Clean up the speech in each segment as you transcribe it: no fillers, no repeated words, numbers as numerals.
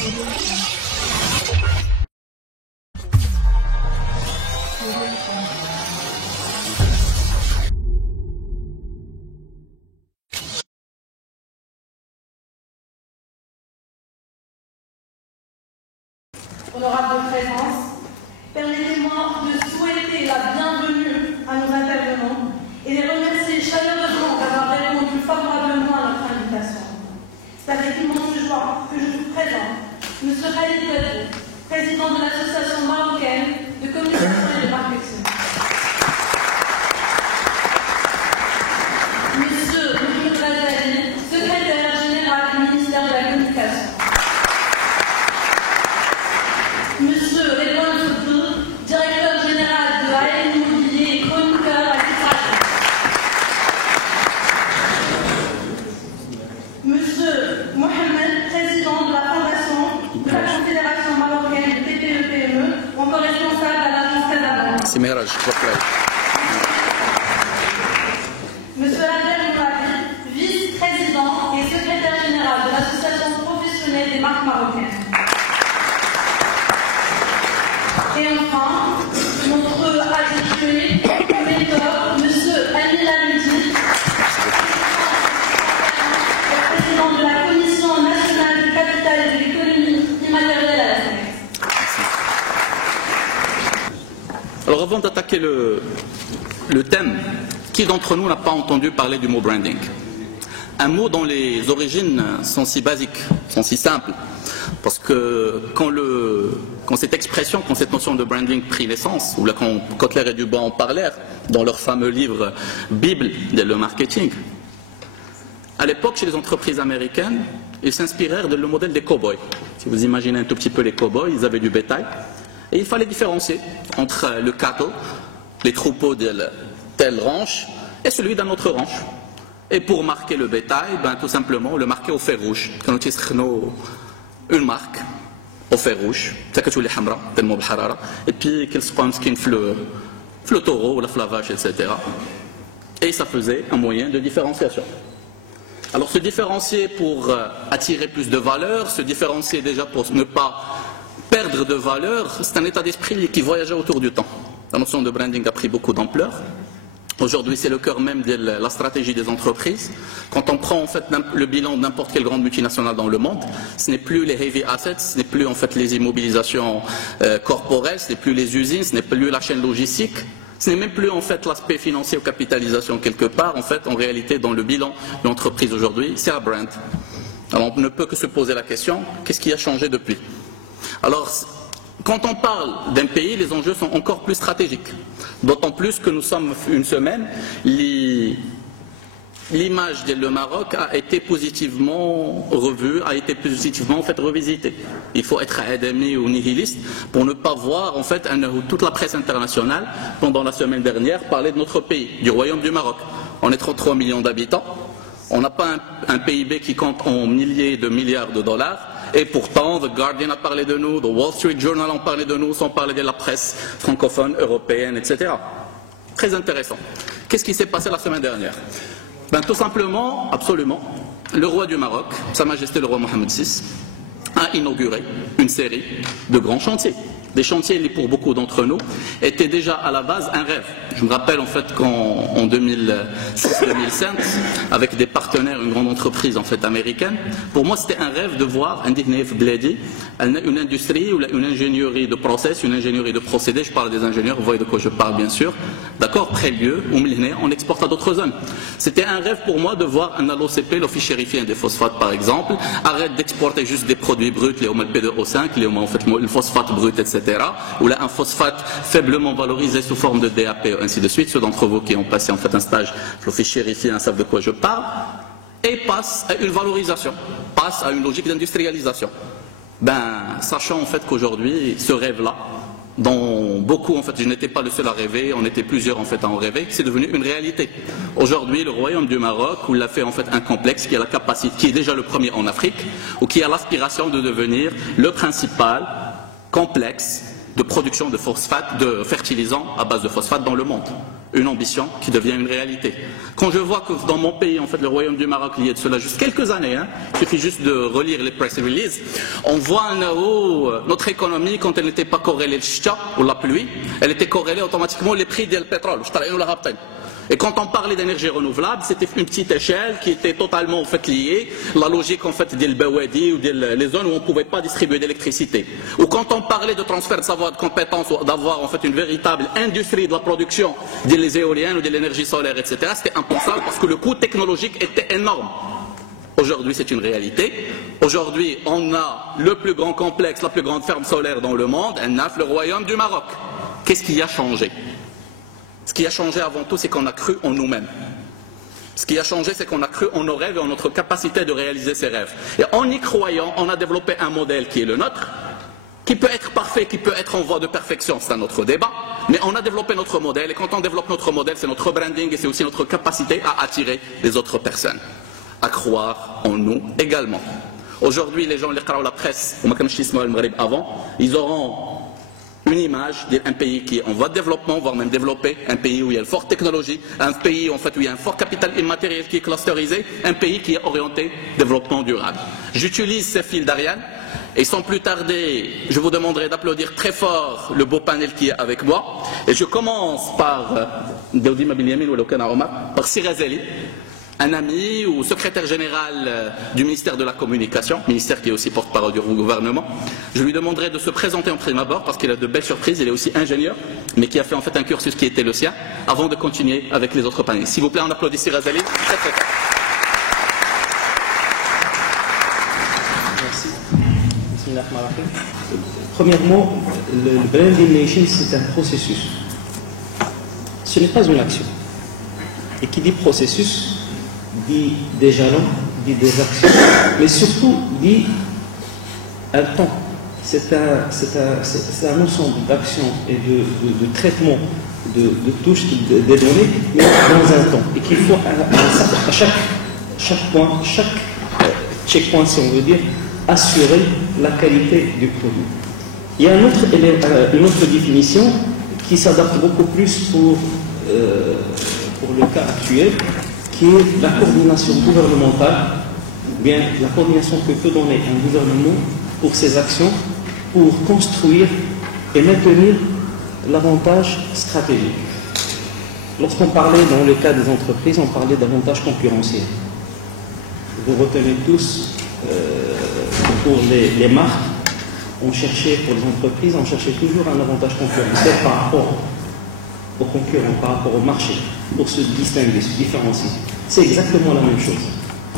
Honorable présence, permettez-moi de souhaiter la bienvenue à nos intervenants et les remercier chaleureusement d'avoir répondu favorablement à notre invitation. C'est avec immense joie que je vous présente M. Khalid Bedou, président de l'Association marocaine de communication et de marketing. M. Mohamed Razali, secrétaire général du ministère de la Communication. Monsieur Redouane Foudou, directeur général de AN Immobilier et chroniqueur administratif. Monsieur Mohamed, président de la Fondation de la Confédération marocaine de TPE-PME, encore responsable à l'agence Casablanca. Monsieur Adel Mourabi, vice-président et secrétaire général de l'Association professionnelle des marques marocaines. Et enfin, notre habitué, mentor, M. Amil Hamidi, président de la Commission nationale du capital et de l'économie immatérielle à la SNES. Alors avant d'attaquer le thème, qui d'entre nous n'a pas entendu parler du mot branding? Un mot dont les origines sont si basiques, sont si simples. Parce que quand cette expression, quand cette notion de branding prit naissance, ou là quand Kotler et Dubois en parlèrent dans leur fameux livre Bible de le marketing, à l'époque chez les entreprises américaines, ils s'inspirèrent du modèle des cow-boys. Si vous imaginez un tout petit peu les cow-boys, ils avaient du bétail, et il fallait différencier entre le cattle, les troupeaux de telle ranch, et celui d'un autre ranch. Et pour marquer le bétail, tout simplement le marquer au fer rouge. Une marque au fer rouge, et puis qu'elle se prend le taureau, la vache, etc. Et ça faisait un moyen de différenciation. Alors se différencier pour attirer plus de valeur, se différencier déjà pour ne pas perdre de valeur, c'est un état d'esprit qui voyageait autour du temps. La notion de branding a pris beaucoup d'ampleur. Aujourd'hui, c'est le cœur même de la stratégie des entreprises. Quand on prend en fait le bilan de n'importe quelle grande multinationale dans le monde, ce n'est plus les heavy assets, ce n'est plus en fait les immobilisations corporelles, ce n'est plus les usines, ce n'est plus la chaîne logistique, ce n'est même plus en fait l'aspect financier ou capitalisation quelque part. En fait, en réalité, dans le bilan de l'entreprise aujourd'hui, c'est la brand. Alors, on ne peut que se poser la question, qu'est-ce qui a changé depuis? Alors, quand on parle d'un pays, les enjeux sont encore plus stratégiques. D'autant plus que nous sommes une semaine, l'image du Maroc a été positivement revue, a été positivement en fait revisitée. Il faut être adami ou nihiliste pour ne pas voir en fait toute la presse internationale pendant la semaine dernière parler de notre pays, du Royaume du Maroc. On est 33 millions d'habitants, on n'a pas un PIB qui compte en milliers de milliards de dollars. Et pourtant, The Guardian a parlé de nous, The Wall Street Journal a parlé de nous, sans parler de la presse francophone, européenne, etc. Très intéressant. Qu'est-ce qui s'est passé la semaine dernière? Tout simplement, absolument, le roi du Maroc, Sa Majesté le roi Mohammed VI, a inauguré une série de grands chantiers. Des chantiers qui, pour beaucoup d'entre nous, étaient déjà à la base un rêve. Je me rappelle en fait qu'en 2006-2005, avec des partenaires, une grande entreprise en fait américaine, pour moi c'était un rêve de voir une industrie ou une ingénierie de process, une ingénierie de procédés, je parle des ingénieurs, vous voyez de quoi je parle bien sûr, d'accord, près lieu, on exporte à d'autres zones. C'était un rêve pour moi de voir un ALOCP, l'office chérifien des phosphates par exemple, arrête d'exporter juste des produits bruts, les P2O5, les en fait le phosphate brut, etc. Ou là un phosphate faiblement valorisé sous forme de DAP, ainsi de suite. Ceux d'entre vous qui ont passé en fait un stage l'office chérifien savent de quoi je parle. Et passe à une valorisation, passe à une logique d'industrialisation. Sachant en fait qu'aujourd'hui, ce rêve-là, dont beaucoup, en fait, je n'étais pas le seul à rêver, on était plusieurs en fait à en rêver, c'est devenu une réalité. Aujourd'hui, le Royaume du Maroc, où il a fait en fait un complexe qui a la capacité, qui est déjà le premier en Afrique, ou qui a l'aspiration de devenir le principal complexe de production de phosphate, de fertilisants à base de phosphate dans le monde. Une ambition qui devient une réalité. Quand je vois que dans mon pays, en fait, le Royaume du Maroc, il y a de cela juste quelques années, il suffit juste de relire les press releases, on voit notre économie, quand elle n'était pas corrélée le chita ou la pluie, elle était corrélée automatiquement les prix du pétrole. Et quand on parlait d'énergie renouvelable, c'était une petite échelle qui était totalement en fait, liée à la logique en fait, des bawadi ou des zones où on ne pouvait pas distribuer d'électricité. Ou quand on parlait de transfert de savoir de compétences, d'avoir en fait, une véritable industrie de la production des éoliennes ou de l'énergie solaire, etc., c'était impensable parce que le coût technologique était énorme. Aujourd'hui, c'est une réalité. Aujourd'hui, on a le plus grand complexe, la plus grande ferme solaire dans le monde, le Royaume du Maroc. Qu'est-ce qui a changé ? Ce qui a changé avant tout, c'est qu'on a cru en nous-mêmes. Ce qui a changé, c'est qu'on a cru en nos rêves et en notre capacité de réaliser ces rêves. Et en y croyant, on a développé un modèle qui est le nôtre, qui peut être parfait, qui peut être en voie de perfection, c'est un autre débat, mais on a développé notre modèle, et quand on développe notre modèle, c'est notre branding et c'est aussi notre capacité à attirer les autres personnes, à croire en nous également. Aujourd'hui, les gens, les qara'ou la presse, avant, ils auront une image d'un pays qui est en voie de développement, voire même développé, un pays où il y a une forte technologie, un pays en fait, où il y a un fort capital immatériel qui est clusterisé, un pays qui est orienté développement durable. J'utilise ces fils d'Ariane et sans plus tarder, je vous demanderai d'applaudir très fort le beau panel qui est avec moi. Et je commence par Sirazeli, un ami ou secrétaire général du ministère de la Communication, ministère qui est aussi porte-parole du gouvernement. Je lui demanderai de se présenter en prime abord parce qu'il a de belles surprises, il est aussi ingénieur, mais qui a fait en fait un cursus qui était le sien, avant de continuer avec les autres panélistes. S'il vous plaît, on applaudit Sirazeli. Très très fort. Merci. Premièrement, le Branding Nation, c'est un processus. Ce n'est pas une action. Et qui dit processus, dit des jalons, dit des actions, mais surtout dit un temps. C'est un ensemble d'actions et de traitements de touches des données, mais dans un temps. Et qu'il faut à chaque point, chaque checkpoint, si on veut dire, assurer la qualité du produit. Il y a une autre définition qui s'adapte beaucoup plus pour le cas actuel, qui est la coordination gouvernementale, ou bien la coordination que peut donner un gouvernement pour ses actions, pour construire et maintenir l'avantage stratégique. Lorsqu'on parlait dans le cas des entreprises, on parlait d'avantage concurrentiel. Vous retenez tous, pour les marques, on cherchait, pour les entreprises, on cherchait toujours un avantage concurrentiel par rapport aux concurrents, par rapport au marché, pour se distinguer, se différencier. C'est exactement la même chose.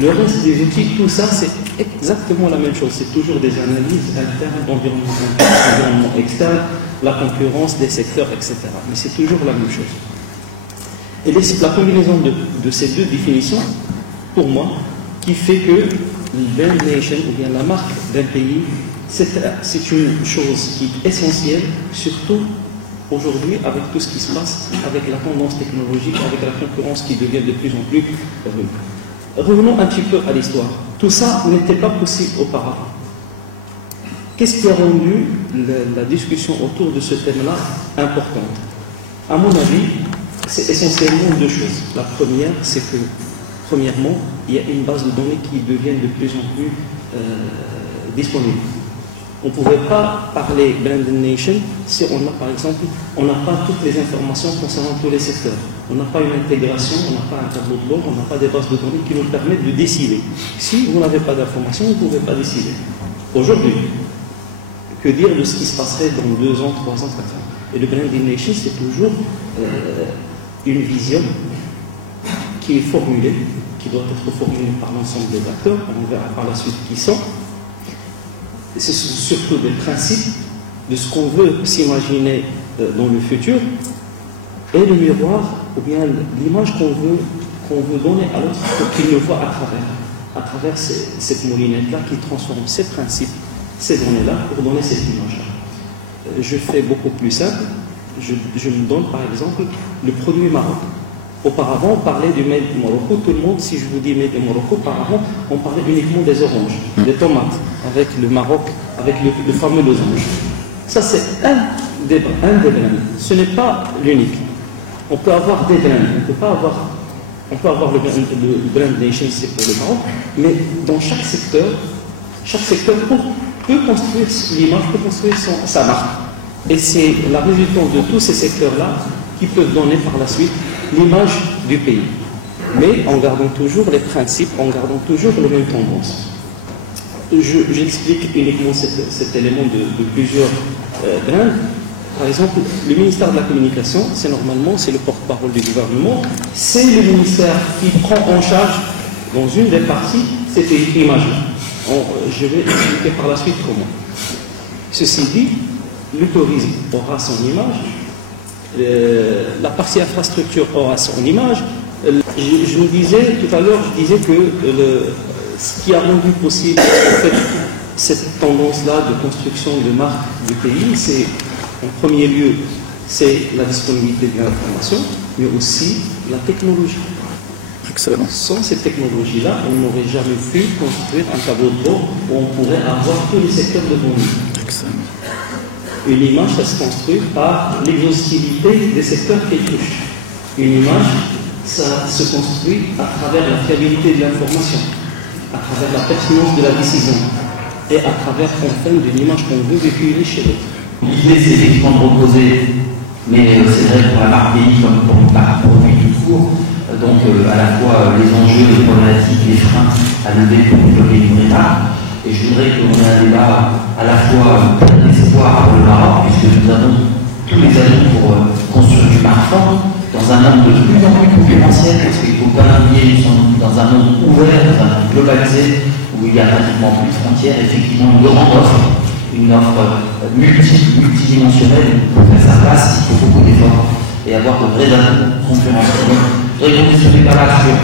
Le reste des outils, tout ça, c'est exactement la même chose. C'est toujours des analyses internes, environnement externe, la concurrence des secteurs, etc. Mais c'est toujours la même chose. Et la combinaison de ces deux définitions, pour moi, qui fait que le brand nation, ou bien la marque d'un pays, c'est une chose qui est essentielle, surtout aujourd'hui, avec tout ce qui se passe, avec la tendance technologique, avec la concurrence qui devient de plus en plus rude. Revenons un petit peu à l'histoire. Tout ça n'était pas possible auparavant. Qu'est-ce qui a rendu la discussion autour de ce thème-là importante? À mon avis, c'est essentiellement deux choses. La première, c'est que, premièrement, il y a une base de données qui devient de plus en plus disponible. On ne pouvait pas parler Brand Nation si on a, par exemple, on n'a pas toutes les informations concernant tous les secteurs. On n'a pas une intégration, on n'a pas un tableau de bord, on n'a pas des bases de données qui nous permettent de décider. Si vous n'avez pas d'informations, vous ne pouvez pas décider. Aujourd'hui, que dire de ce qui se passerait dans 2 ans, 3 ans, 4 ans? Et le Brand Nation, c'est toujours une vision qui est formulée, qui doit être formulée par l'ensemble des acteurs, on verra par la suite qui sont. C'est surtout des principes de ce qu'on veut s'imaginer dans le futur et le miroir ou bien l'image qu'on veut donner à l'autre pour qu'il le voit à travers cette moulinette-là qui transforme ces principes, ces données-là pour donner cette image-là. Je fais beaucoup plus simple, je me donne par exemple le produit Maroc. Auparavant, on parlait du Made in Morocco. Tout le monde, si je vous dis Made in Morocco, auparavant, on parlait uniquement des oranges, des tomates, avec le Maroc, avec le fameux losange. Ça, c'est un des brands. Ce n'est pas l'unique. On peut avoir des brands. On peut avoir le brand nation, c'est pour le Maroc, mais dans chaque secteur peut construire l'image, peut construire sa marque. Et c'est la résultante de tous ces secteurs-là qui peuvent donner par la suite l'image du pays. Mais en gardant toujours les principes, en gardant toujours les mêmes tendances. J'explique uniquement cet élément de plusieurs brands. Par exemple, le ministère de la Communication, c'est le porte-parole du gouvernement, c'est le ministère qui prend en charge, dans une des parties, cette image-là. Je vais expliquer par la suite comment. Ceci dit, le tourisme aura son image, la partie infrastructure aura son image. Je vous disais tout à l'heure, que ce qui a rendu possible en fait, cette tendance-là de construction de marque du pays, c'est en premier lieu, c'est la disponibilité de l'information, mais aussi la technologie. Excellent. Sans cette technologie-là, on n'aurait jamais pu construire un tableau de bord où on pourrait avoir tous les secteurs devant nous. Excellent. Une image, ça se construit par l'exhaustivité des secteurs qu'elle touche. Une image, ça se construit à travers la fiabilité de l'information, à travers la pertinence de la décision et à travers enfin d'une image qu'on veut véhiculer chez l'autre. L'idée, c'est effectivement de reposer, mais c'est vrai pour la marque pays comme pour une marque produit tout court, donc à la fois les enjeux, les problématiques, les freins à lever pour développer une vraie marque. Et je voudrais qu'on ait un débat à la fois plein d'espoir pour le Maroc, puisque nous avons tous les atouts pour construire une marque forte, dans un monde de plus en plus concurrentiel, parce qu'il ne faut pas oublier, nous sommes dans un monde ouvert, dans un monde globalisé, où il y a pratiquement plus de frontières, effectivement une grande offre, une offre multidimensionnelle. Pour faire sa place, il faut beaucoup d'efforts et avoir de vrais atouts concurrentiels. Je voudrais qu'on ait ce débat-là sur,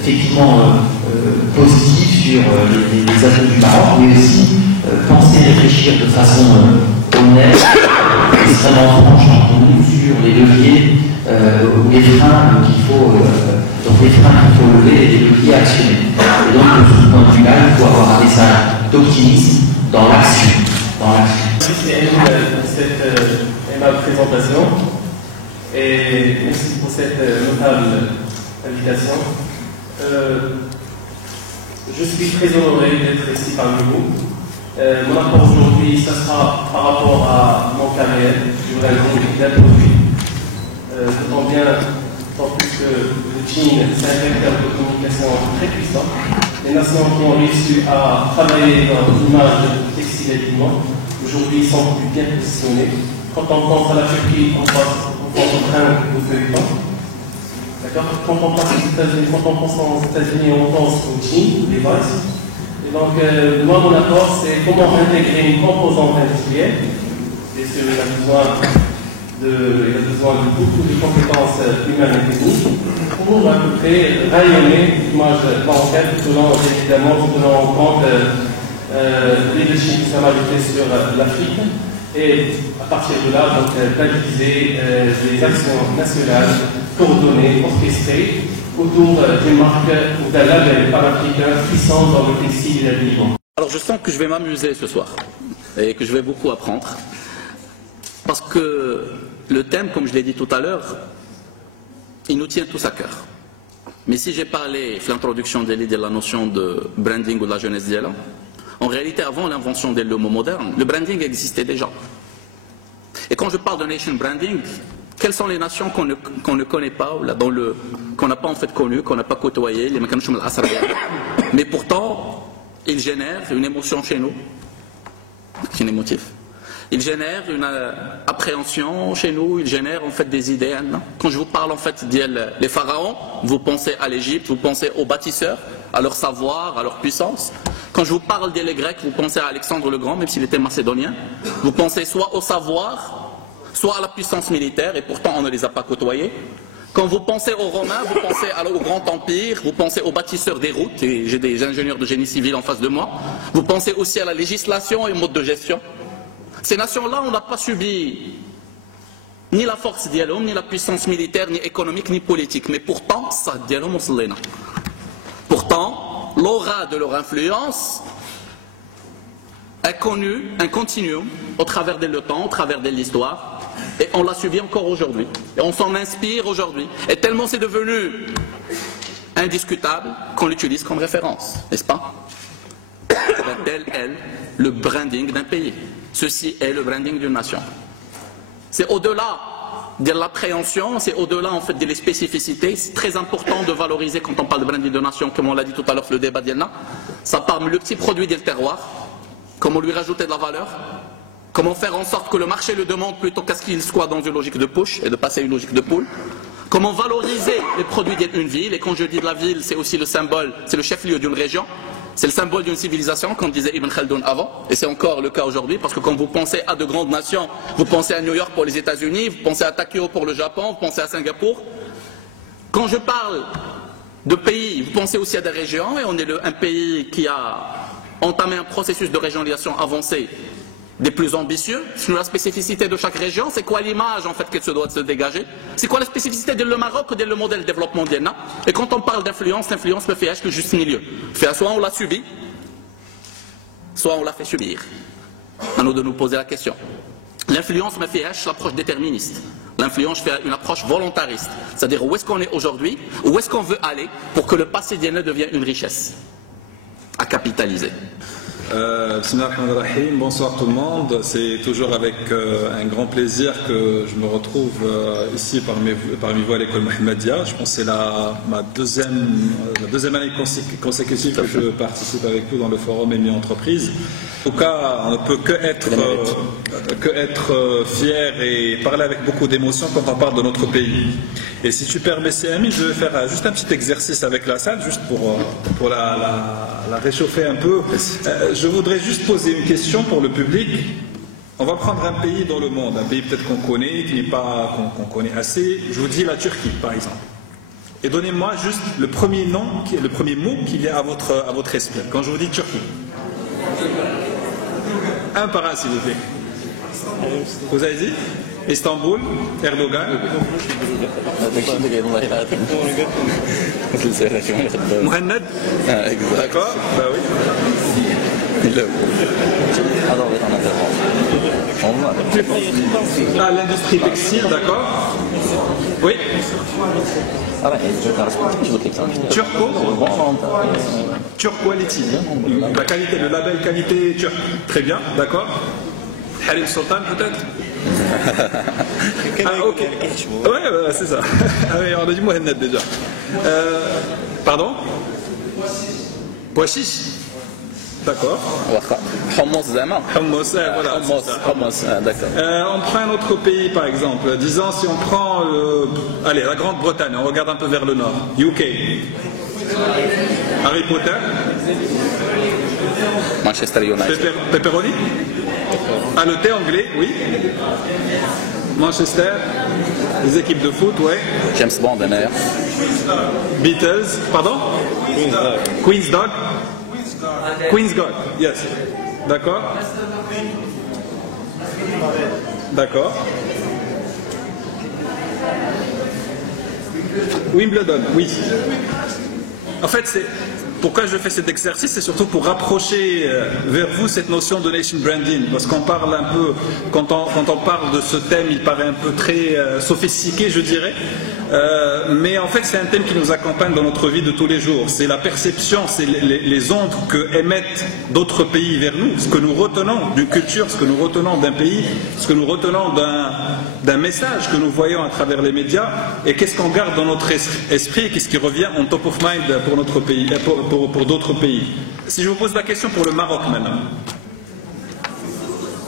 effectivement, positif sur les atouts du Maroc, mais aussi penser, réfléchir de façon honnête, extrêmement franche entre nous sur les leviers ou les freins qu'il faut, lever et les leviers actionner. Et donc, de ce point de vue-là, il faut avoir un message d'optimisme dans l'action. Merci pour cette aimable présentation et merci pour cette notable invitation. Je suis très honoré d'être ici parmi vous. Mon apport aujourd'hui, ça sera par rapport à mon carrière. Je voudrais l'introduire. D'autant plus que le Chine, c'est un vecteur de communication très puissant. Les nations qui ont réussi à travailler dans l'image textile et vêtements, aujourd'hui sont plus bien positionnés. Quand on pense à la Turquie, on pense au train au feuilleton. D'accord. Quand on pense aux États-Unis, on pense aux Chine, les Vice. Et donc, moi, mon apport, c'est comment intégrer une composante industrielle. Bien sûr, il a besoin de beaucoup de compétences humaines et techniques pour à peu près rayonner l'image marocaine tout en tenant en compte les défis qui sont ajoutés sur l'Afrique. Et à partir de là, donc, planifier des actions nationales coordonnées, orchestrées autour d'une marque ou d'un label panafricain puissant dans le textile et l'habillement. Alors je sens que je vais m'amuser ce soir et que je vais beaucoup apprendre. Parce que le thème, comme je l'ai dit tout à l'heure, il nous tient tous à cœur. Mais si j'ai parlé, l'introduction de la notion de branding ou de la jeunesse d'Yala, en réalité, avant l'invention des mots modernes, le branding existait déjà. Et quand je parle de nation branding, quelles sont les nations qu'on ne connaît pas, qu'on n'a pas en fait connues, qu'on n'a pas côtoyées, les mécanismes de l'Asra, mais pourtant, ils génèrent une émotion chez nous, qui est une émotif. Il génère une appréhension chez nous, il génère en fait des idées. Quand je vous parle en fait des pharaons, vous pensez à l'Égypte, vous pensez aux bâtisseurs, à leur savoir, à leur puissance. Quand je vous parle des Grecs, vous pensez à Alexandre le Grand, même s'il était macédonien. Vous pensez soit au savoir, soit à la puissance militaire, et pourtant on ne les a pas côtoyés. Quand vous pensez aux Romains, vous pensez au Grand Empire, vous pensez aux bâtisseurs des routes, et j'ai des ingénieurs de génie civil en face de moi. Vous pensez aussi à la législation et au mode de gestion. Ces nations-là, on n'a pas subi ni la force d'Yalom, ni la puissance militaire, ni économique, ni politique. Mais pourtant, ça d'Yalom Mousselina. Pourtant, l'aura de leur influence a connu un continuum au travers de le temps, au travers de l'histoire, et on l'a suivi encore aujourd'hui. Et on s'en inspire aujourd'hui. Et tellement c'est devenu indiscutable qu'on l'utilise comme référence, n'est-ce pas? Tel est le branding d'un pays. Ceci est le branding d'une nation. C'est au-delà de l'appréhension, c'est au-delà en fait des spécificités. C'est très important de valoriser quand on parle de branding de nation, comme on l'a dit tout à l'heure, le débat d'Yelna. Ça parle le petit produit du terroir, comment lui rajouter de la valeur, comment faire en sorte que le marché le demande plutôt qu'à ce qu'il soit dans une logique de push et de passer à une logique de pull. Comment valoriser les produits d'une ville, et quand je dis de la ville, c'est aussi le symbole, c'est le chef-lieu d'une région. C'est le symbole d'une civilisation, comme disait Ibn Khaldoun avant, et c'est encore le cas aujourd'hui, parce que quand vous pensez à de grandes nations, vous pensez à New York pour les États-Unis, vous pensez à Tokyo pour le Japon, vous pensez à Singapour. Quand je parle de pays, vous pensez aussi à des régions, et on est un pays qui a entamé un processus de régionalisation avancé des plus ambitieux. Sur la spécificité de chaque région, c'est quoi l'image en fait qu'elle se doit se dégager? C'est quoi la spécificité de le Maroc ou de le modèle de développement d'Yelna? Et quand on parle d'influence, l'influence ne fait que juste milieu. Soit on l'a subi, soit on l'a fait subir. À nous de nous poser la question. L'influence me fait l'approche déterministe. L'influence fait une approche volontariste. C'est-à-dire où est-ce qu'on est aujourd'hui, où est-ce qu'on veut aller pour que le passé d'Yelna devienne une richesse à capitaliser. Bismillahirrahmanirrahim, bonsoir tout le monde. C'est toujours avec un grand plaisir que je me retrouve ici parmi vous à l'école Mohammedia. Je pense que c'est ma deuxième année consécutive que je participe avec vous dans le forum EMI Entreprise. En tout cas, on ne peut que être fier et parler avec beaucoup d'émotion quand on parle de notre pays. Et si tu permets, Ami, je vais faire juste un petit exercice avec la salle, juste pour la réchauffer un peu. Je voudrais juste poser une question pour le public. On va prendre un pays dans le monde, un pays peut-être qu'on connaît, qu'on connaît assez. Je vous dis la Turquie, par exemple. Et donnez-moi juste le premier mot qui vient à votre esprit. Quand je vous dis Turquie. Un par un, s'il vous plaît. Vous avez dit Istanbul, Erdogan. Mohamed. D'accord. Bah oui. Ah, l'industrie textile, d'accord. Oui. Turquality. La qualité, le label qualité turc. Très bien, d'accord. Halim Sultan peut-être. Ah, ok. Ouais, c'est ça. Ah oui, on a dit Mohamed déjà. Pardon. Pois-chiche. D'accord. Hummus Zama. Hummus, voilà. Hummus, d'accord. On prend un autre pays par exemple. Disons si on prend allez, la Grande-Bretagne, on regarde un peu vers le nord. UK. Harry Potter. Manchester United. Pepperoni. Ah, le thé anglais, oui. Manchester. Les équipes de foot, ouais. James Bond, d'ailleurs. Beatles. Pardon. Queen's Dog. Queen's God, yes. D'accord. D'accord. Wimbledon, oui. En fait, pourquoi je fais cet exercice, c'est surtout pour rapprocher vers vous cette notion de nation branding, parce qu'on parle un peu, quand on parle de ce thème, il paraît un peu très sophistiqué, je dirais, mais en fait c'est un thème qui nous accompagne dans notre vie de tous les jours. C'est la perception, c'est les ondes que émettent d'autres pays vers nous, ce que nous retenons d'une culture, ce que nous retenons d'un pays, ce que nous retenons d'un message que nous voyons à travers les médias, et qu'est-ce qu'on garde dans notre esprit, et qu'est-ce qui revient en top of mind pour notre pays, pour d'autres pays. Si je vous pose la question pour le Maroc maintenant,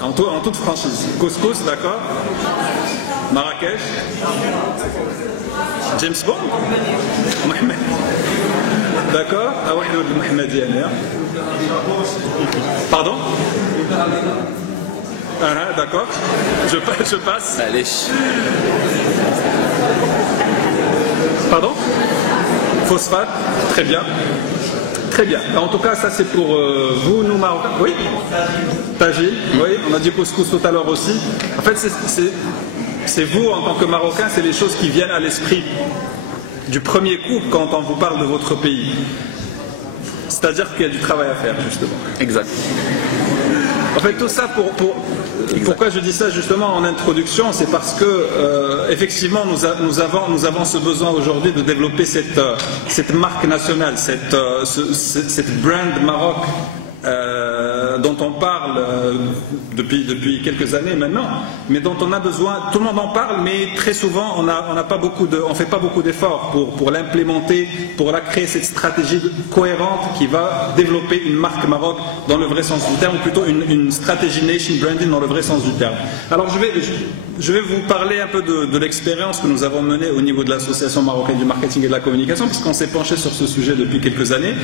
en toute franchise, couscous, d'accord, Marrakech, James Bond, Mohamed, d'accord, Awahid Mohamed. Pardon? Ah, d'accord, je passe. Allez. Pardon? Phosphate, très bien. Très bien. En tout cas, ça c'est pour vous, nous Marocains. Oui? Tagine, oui. On a dit couscous tout à l'heure aussi. En fait, c'est vous, en tant que Marocains, c'est les choses qui viennent à l'esprit du premier coup quand on vous parle de votre pays. C'est-à-dire qu'il y a du travail à faire, justement. Exact. En fait, tout ça, pourquoi je dis ça justement en introduction, c'est parce que effectivement, nous avons ce besoin aujourd'hui de développer cette marque nationale, cette brand Maroc dont on parle depuis quelques années maintenant, mais dont on a besoin. Tout le monde en parle, mais très souvent on fait pas beaucoup d'efforts pour l'implémenter, pour la créer, cette stratégie cohérente qui va développer une marque Maroc dans le vrai sens du terme, ou plutôt une stratégie nation branding dans le vrai sens du terme. Alors je vais vous parler un peu de l'expérience que nous avons menée au niveau de l'association marocaine du marketing et de la communication, puisqu'on s'est penché sur ce sujet depuis quelques années.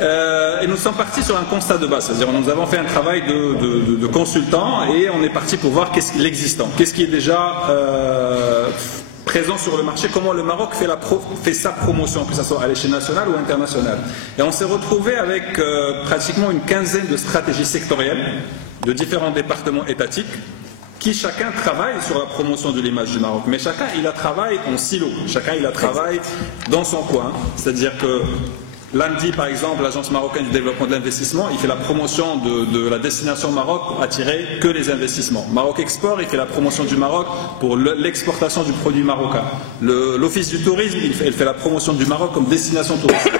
Et nous sommes partis sur un constat de base, c'est-à-dire nous avons fait un travail de consultant et on est parti pour voir qu'est-ce qui est l'existant, qu'est-ce qui est déjà présent sur le marché, comment le Maroc fait sa promotion, que ce soit à l'échelle nationale ou internationale. Et on s'est retrouvé avec pratiquement une quinzaine de stratégies sectorielles de différents départements étatiques qui chacun travaille sur la promotion de l'image du Maroc. Mais chacun il a travaillé en silo, chacun il a travaillé dans son coin, c'est-à-dire que l'ANDI, par exemple, l'Agence marocaine du développement de l'investissement, il fait la promotion de la destination Maroc pour attirer que les investissements. Maroc Export, il fait la promotion du Maroc pour l'exportation du produit marocain. L'Office du tourisme, il fait la promotion du Maroc comme destination touristique.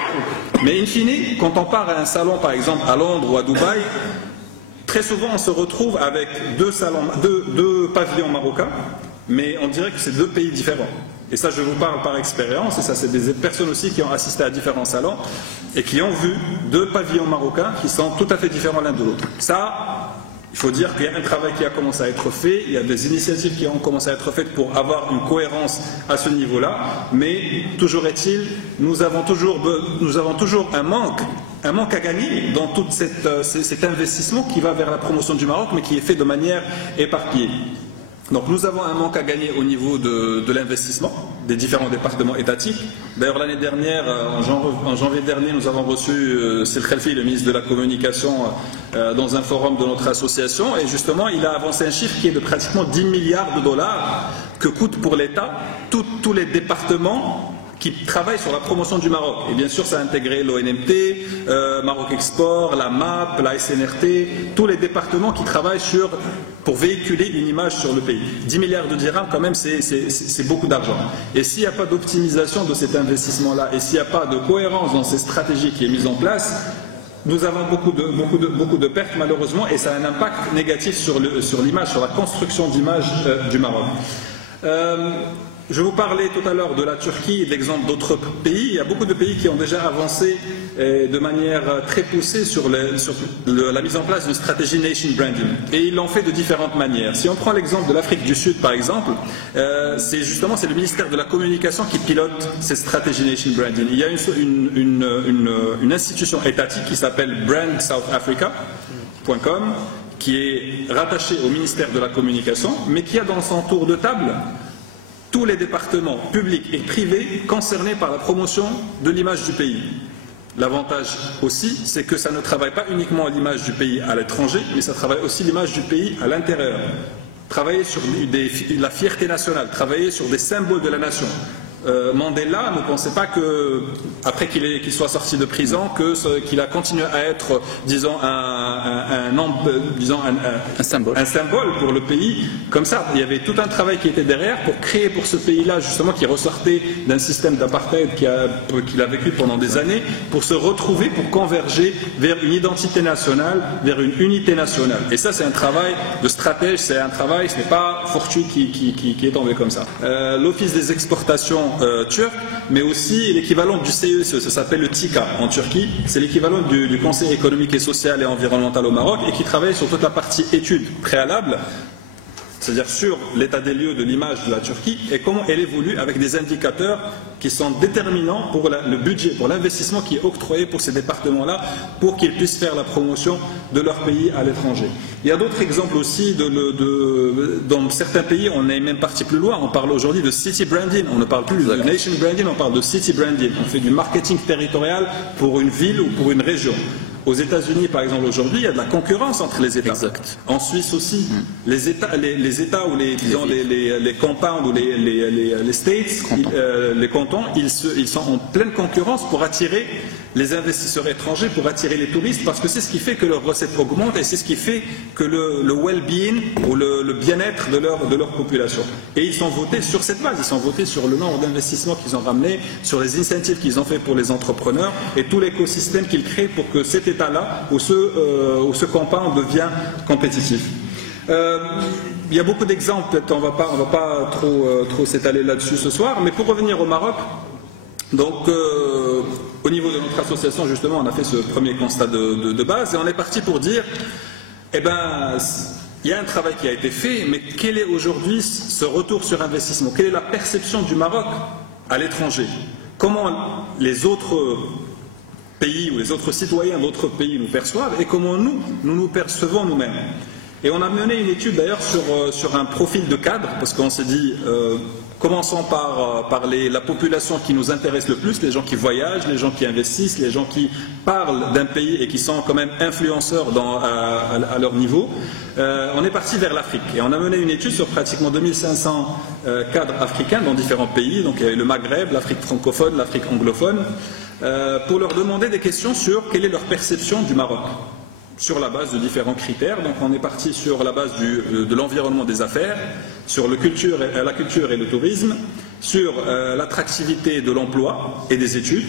Mais in fine, quand on part à un salon, par exemple, à Londres ou à Dubaï, très souvent on se retrouve avec deux pavillons marocains, mais on dirait que c'est deux pays différents. Et ça, je vous parle par expérience, et ça, c'est des personnes aussi qui ont assisté à différents salons et qui ont vu deux pavillons marocains qui sont tout à fait différents l'un de l'autre. Ça, il faut dire qu'il y a un travail qui a commencé à être fait, il y a des initiatives qui ont commencé à être faites pour avoir une cohérence à ce niveau-là, mais toujours est-il, nous avons toujours un manque à gagner dans tout cet investissement qui va vers la promotion du Maroc, mais qui est fait de manière éparpillée. Donc nous avons un manque à gagner au niveau de l'investissement des différents départements étatiques. D'ailleurs l'année dernière, en janvier dernier, nous avons reçu Sel Khelfi, le ministre de la Communication, dans un forum de notre association, et justement il a avancé un chiffre qui est de pratiquement 10 milliards de dollars que coûtent pour l'État tous les départements qui travaillent sur la promotion du Maroc. Et bien sûr, ça a intégré l'ONMT, Maroc Export, la MAP, la SNRT, tous les départements qui travaillent pour véhiculer une image sur le pays. 10 milliards de dirhams, quand même, c'est beaucoup d'argent. Et s'il n'y a pas d'optimisation de cet investissement-là, et s'il n'y a pas de cohérence dans ces stratégies qui est mise en place, nous avons beaucoup de pertes, malheureusement, et ça a un impact négatif sur l'image, sur la construction d'image du Maroc. Je vous parlais tout à l'heure de la Turquie et de l'exemple d'autres pays. Il y a beaucoup de pays qui ont déjà avancé de manière très poussée sur la mise en place d'une stratégie nation branding. Et ils l'ont fait de différentes manières. Si on prend l'exemple de l'Afrique du Sud, par exemple, c'est le ministère de la Communication qui pilote cette stratégie nation branding. Il y a une institution étatique qui s'appelle brandsouthafrica.com qui est rattachée au ministère de la Communication, mais qui a dans son tour de table tous les départements publics et privés concernés par la promotion de l'image du pays. L'avantage aussi, c'est que ça ne travaille pas uniquement l'image du pays à l'étranger, mais ça travaille aussi l'image du pays à l'intérieur. Travailler sur la fierté nationale, travailler sur des symboles de la nation. Mandela ne pensait pas que, après qu'il soit sorti de prison, qu'il a continué à être, disons, un symbole pour le pays. Comme ça, il y avait tout un travail qui était derrière pour créer pour ce pays-là, justement, qui ressortait d'un système d'apartheid qu'il a vécu pendant des années, pour se retrouver, pour converger vers une identité nationale, vers une unité nationale. Et ça, c'est un travail de stratège, c'est un travail, ce n'est pas fortuit qui est tombé comme ça. L'Office des exportations turc, mais aussi l'équivalent du CESE, ça s'appelle le TICA en Turquie, c'est l'équivalent du Conseil économique et social et environnemental au Maroc, et qui travaille sur toute la partie études préalables, c'est-à-dire sur l'état des lieux de l'image de la Turquie et comment elle évolue avec des indicateurs qui sont déterminants pour le budget, pour l'investissement qui est octroyé pour ces départements-là, pour qu'ils puissent faire la promotion de leur pays à l'étranger. Il y a d'autres exemples aussi, dans certains pays, on est même parti plus loin, on parle aujourd'hui de city branding, on ne parle plus de nation branding, on parle de city branding, on fait du marketing territorial pour une ville ou pour une région. Aux États-Unis, par exemple, aujourd'hui, il y a de la concurrence entre les États. Exact. En Suisse aussi, les États ou les compounds ou les states, les cantons, ils sont en pleine concurrence pour attirer les investisseurs étrangers, pour attirer les touristes, parce que c'est ce qui fait que leurs recettes augmentent et c'est ce qui fait que le well-being ou le bien-être de leur population. Et ils sont votés sur cette base, ils sont votés sur le nombre d'investissements qu'ils ont ramenés, sur les incentives qu'ils ont fait pour les entrepreneurs et tout l'écosystème qu'ils créent pour que cet État-là ou ce compound devient compétitif. Il y a beaucoup d'exemples, peut-être on va pas trop s'étaler là-dessus ce soir, mais pour revenir au Maroc, donc au niveau de notre association, justement, on a fait ce premier constat de base et on est parti pour dire, eh ben, il y a un travail qui a été fait, mais quel est aujourd'hui ce retour sur investissement? Quelle est la perception du Maroc à l'étranger? Comment les autres pays ou les autres citoyens d'autres pays nous perçoivent et comment nous percevons nous-mêmes? Et on a mené une étude d'ailleurs sur un profil de cadre, parce qu'on s'est dit, commençons par la population qui nous intéresse le plus, les gens qui voyagent, les gens qui investissent, les gens qui parlent d'un pays et qui sont quand même influenceurs à leur niveau. On est parti vers l'Afrique et on a mené une étude sur pratiquement 2500 cadres africains dans différents pays, donc le Maghreb, l'Afrique francophone, l'Afrique anglophone, pour leur demander des questions sur quelle est leur perception du Maroc, sur la base de différents critères. Donc on est parti sur la base de l'environnement des affaires, sur la culture et le tourisme, sur l'attractivité de l'emploi et des études,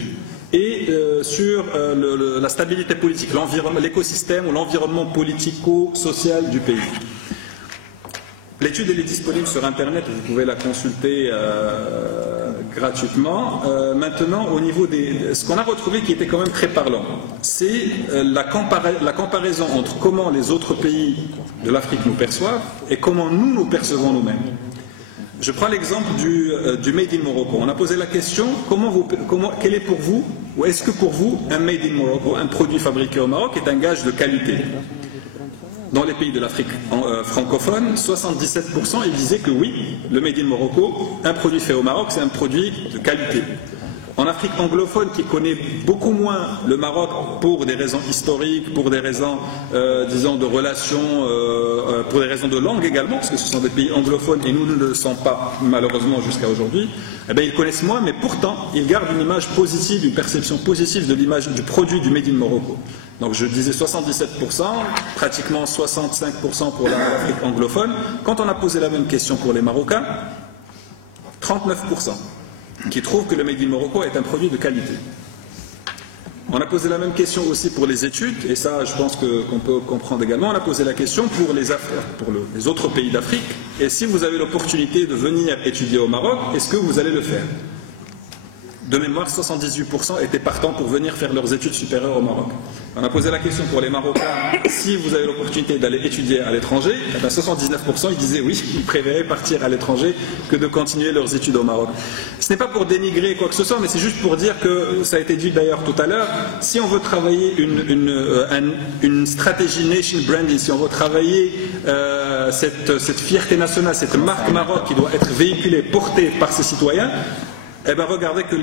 et sur la stabilité politique, l'écosystème ou l'environnement politico-social du pays. L'étude elle est disponible sur Internet, vous pouvez la consulter gratuitement. Maintenant, au niveau ce qu'on a retrouvé qui était quand même très parlant, c'est la comparaison entre comment les autres pays de l'Afrique nous perçoivent et comment nous percevons nous-mêmes. Je prends l'exemple du Made in Morocco. On a posé la question, quel est pour vous, ou est-ce que pour vous, un Made in Morocco, un produit fabriqué au Maroc, est un gage de qualité? Dans les pays de l'Afrique francophone, 77% ils disaient que oui, le Made in Morocco, un produit fait au Maroc, c'est un produit de qualité. En Afrique anglophone, qui connaît beaucoup moins le Maroc pour des raisons historiques, pour des raisons, disons, de relations, pour des raisons de langue également, parce que ce sont des pays anglophones et nous ne le sommes pas malheureusement jusqu'à aujourd'hui, eh bien, ils connaissent moins, mais pourtant, ils gardent une image positive, une perception positive de l'image du produit du Made in Morocco. Donc je disais 77%, pratiquement 65% pour l'Afrique anglophone. Quand on a posé la même question pour les Marocains, 39% qui trouvent que le Made in Morocco est un produit de qualité. On a posé la même question aussi pour les études, et ça je pense qu'on peut comprendre également. On a posé la question pour les autres pays d'Afrique, et si vous avez l'opportunité de venir étudier au Maroc, est-ce que vous allez le faire? De mémoire, 78% étaient partants pour venir faire leurs études supérieures au Maroc. On a posé la question pour les Marocains, si vous avez l'opportunité d'aller étudier à l'étranger, eh bien 79% ils disaient oui, ils préféraient partir à l'étranger que de continuer leurs études au Maroc. Ce n'est pas pour dénigrer quoi que ce soit, mais c'est juste pour dire que, ça a été dit d'ailleurs tout à l'heure, si on veut travailler une stratégie nation branding, si on veut travailler cette fierté nationale, cette marque Maroc qui doit être véhiculée, portée par ses citoyens, eh bien, regardez que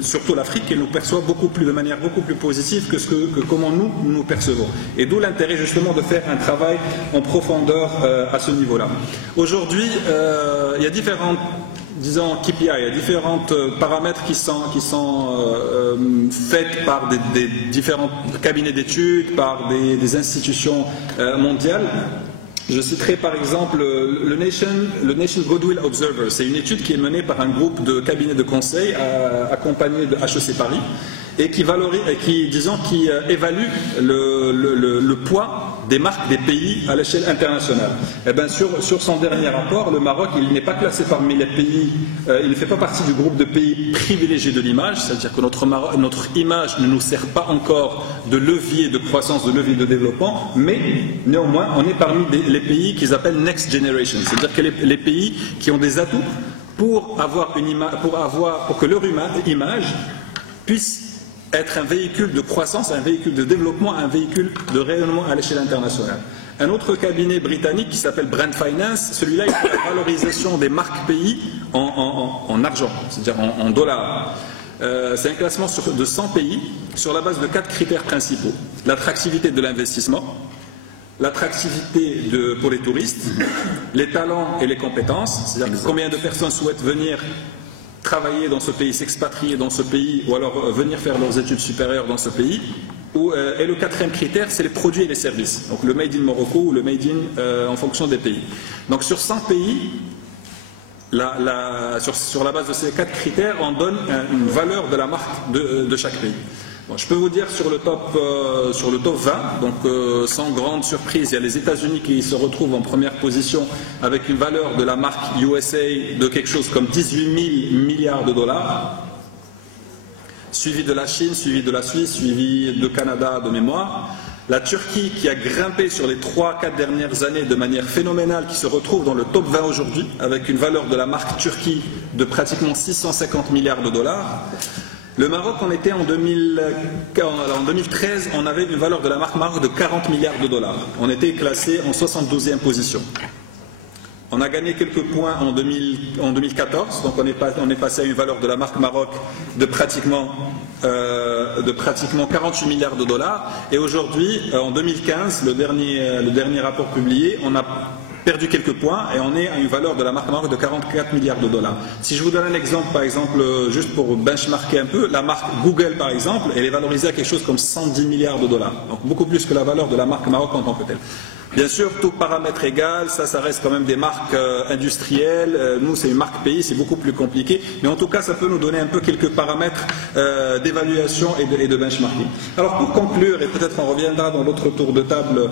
surtout l'Afrique, elle nous perçoit de manière beaucoup plus positive que comment nous percevons. Et d'où l'intérêt justement de faire un travail en profondeur à ce niveau-là. Aujourd'hui, il y a différentes, disons, KPI, il y a différents paramètres qui sont faits par des différents cabinets d'études, par des institutions mondiales. Je citerai par exemple le Nation Goodwill Observer. C'est une étude qui est menée par un groupe de cabinets de conseil accompagné de HEC Paris et qui évalue le poids des marques des pays à l'échelle internationale. Et bien sur son dernier rapport, le Maroc, il n'est pas classé parmi les pays, il ne fait pas partie du groupe de pays privilégiés de l'image, c'est-à-dire que notre image ne nous sert pas encore de levier de croissance, de levier de développement, mais néanmoins, on est parmi les pays qu'ils appellent Next Generation, c'est-à-dire que les pays qui ont des atouts pour que leur image puisse être un véhicule de croissance, un véhicule de développement, un véhicule de rayonnement à l'échelle internationale. Un autre cabinet britannique qui s'appelle Brand Finance, celui-là, il fait la valorisation des marques pays en argent, c'est-à-dire en dollars. C'est un classement de 100 pays sur la base de 4 critères principaux. L'attractivité de l'investissement, l'attractivité pour les touristes, les talents et les compétences, c'est-à-dire combien de personnes souhaitent venir travailler dans ce pays, s'expatrier dans ce pays, ou alors venir faire leurs études supérieures dans ce pays. Et le 4e critère, c'est les produits et les services. Donc le Made in Morocco ou le Made in en fonction des pays. Donc sur 100 pays, sur la base de ces 4 critères, on donne une valeur de la marque de chaque pays. Bon, je peux vous dire sur le top 20, donc sans grande surprise, il y a les États-Unis qui se retrouvent en première position avec une valeur de la marque USA de quelque chose comme 18 000 milliards de dollars, suivi de la Chine, suivi de la Suisse, suivi de Canada de mémoire. La Turquie qui a grimpé sur les 3-4 dernières années de manière phénoménale, qui se retrouve dans le top 20 aujourd'hui avec une valeur de la marque Turquie de pratiquement 650 milliards de dollars. Le Maroc, on était en 2013, on avait une valeur de la marque Maroc de 40 milliards de dollars. On était classé en 72e position. On a gagné quelques points en 2014, donc on est passé à une valeur de la marque Maroc de pratiquement 48 milliards de dollars. Et aujourd'hui, en 2015, le dernier rapport publié, on a perdu quelques points et on est à une valeur de la marque Maroc de 44 milliards de dollars. Si je vous donne un exemple, par exemple, juste pour benchmarker un peu, la marque Google, par exemple, elle est valorisée à quelque chose comme 110 milliards de dollars. Donc beaucoup plus que la valeur de la marque Maroc en tant que telle. Bien sûr, tout paramètre égal, ça reste quand même des marques industrielles. Nous, c'est une marque pays, c'est beaucoup plus compliqué. Mais en tout cas, ça peut nous donner un peu quelques paramètres d'évaluation et de benchmarking. Alors, pour conclure, et peut-être on reviendra dans l'autre tour de table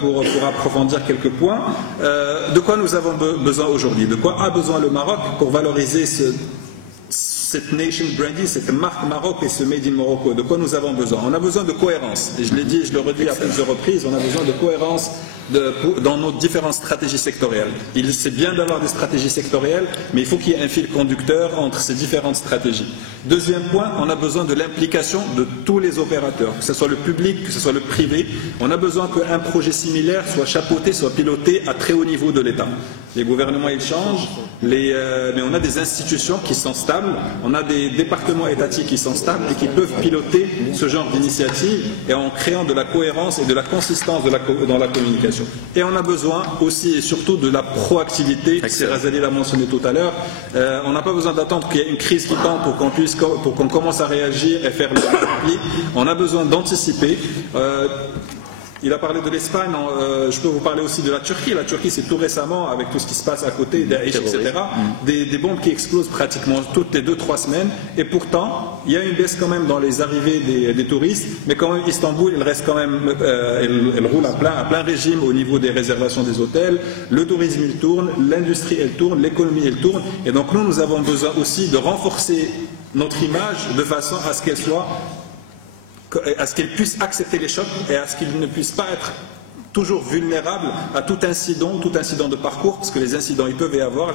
pour approfondir quelques points, de quoi nous avons besoin aujourd'hui? De quoi a besoin le Maroc pour valoriser cette nation branding, cette marque Maroc et ce Made in Morocco? De quoi nous avons besoin? On a besoin de cohérence. Et je l'ai dit, je le redis à plusieurs reprises, on a besoin de cohérence dans nos différentes stratégies sectorielles. C'est bien d'avoir des stratégies sectorielles, mais il faut qu'il y ait un fil conducteur entre ces différentes stratégies. Deuxième point, on a besoin de l'implication de tous les opérateurs, que ce soit le public, que ce soit le privé. On a besoin qu'un projet similaire soit chapeauté, soit piloté à très haut niveau de l'État. Les gouvernements, ils changent, mais on a des institutions qui sont stables, on a des départements étatiques qui sont stables et qui peuvent piloter ce genre d'initiative et en créant de la cohérence et de la consistance dans la communication. Et on a besoin aussi et surtout de la proactivité, Razali l'a mentionné tout à l'heure. On n'a pas besoin d'attendre qu'il y ait une crise qui tombe pour qu'on commence à réagir et faire le repli. On a besoin d'anticiper. Il a parlé de l'Espagne, je peux vous parler aussi de la Turquie. La Turquie, c'est tout récemment, avec tout ce qui se passe à côté, Daesh, etc., des bombes qui explosent pratiquement toutes les 2-3 semaines. Et pourtant, il y a une baisse quand même dans les arrivées des touristes, mais quand même, Istanbul, il reste quand même, elle roule à plein régime au niveau des réservations des hôtels. Le tourisme, il tourne, l'industrie, elle tourne, l'économie, elle tourne. Et donc, nous avons besoin aussi de renforcer notre image de façon à ce qu'elle puisse accepter les chocs et à ce qu'il ne puisse pas être toujours vulnérable à tout incident de parcours, parce que les incidents, ils peuvent y avoir,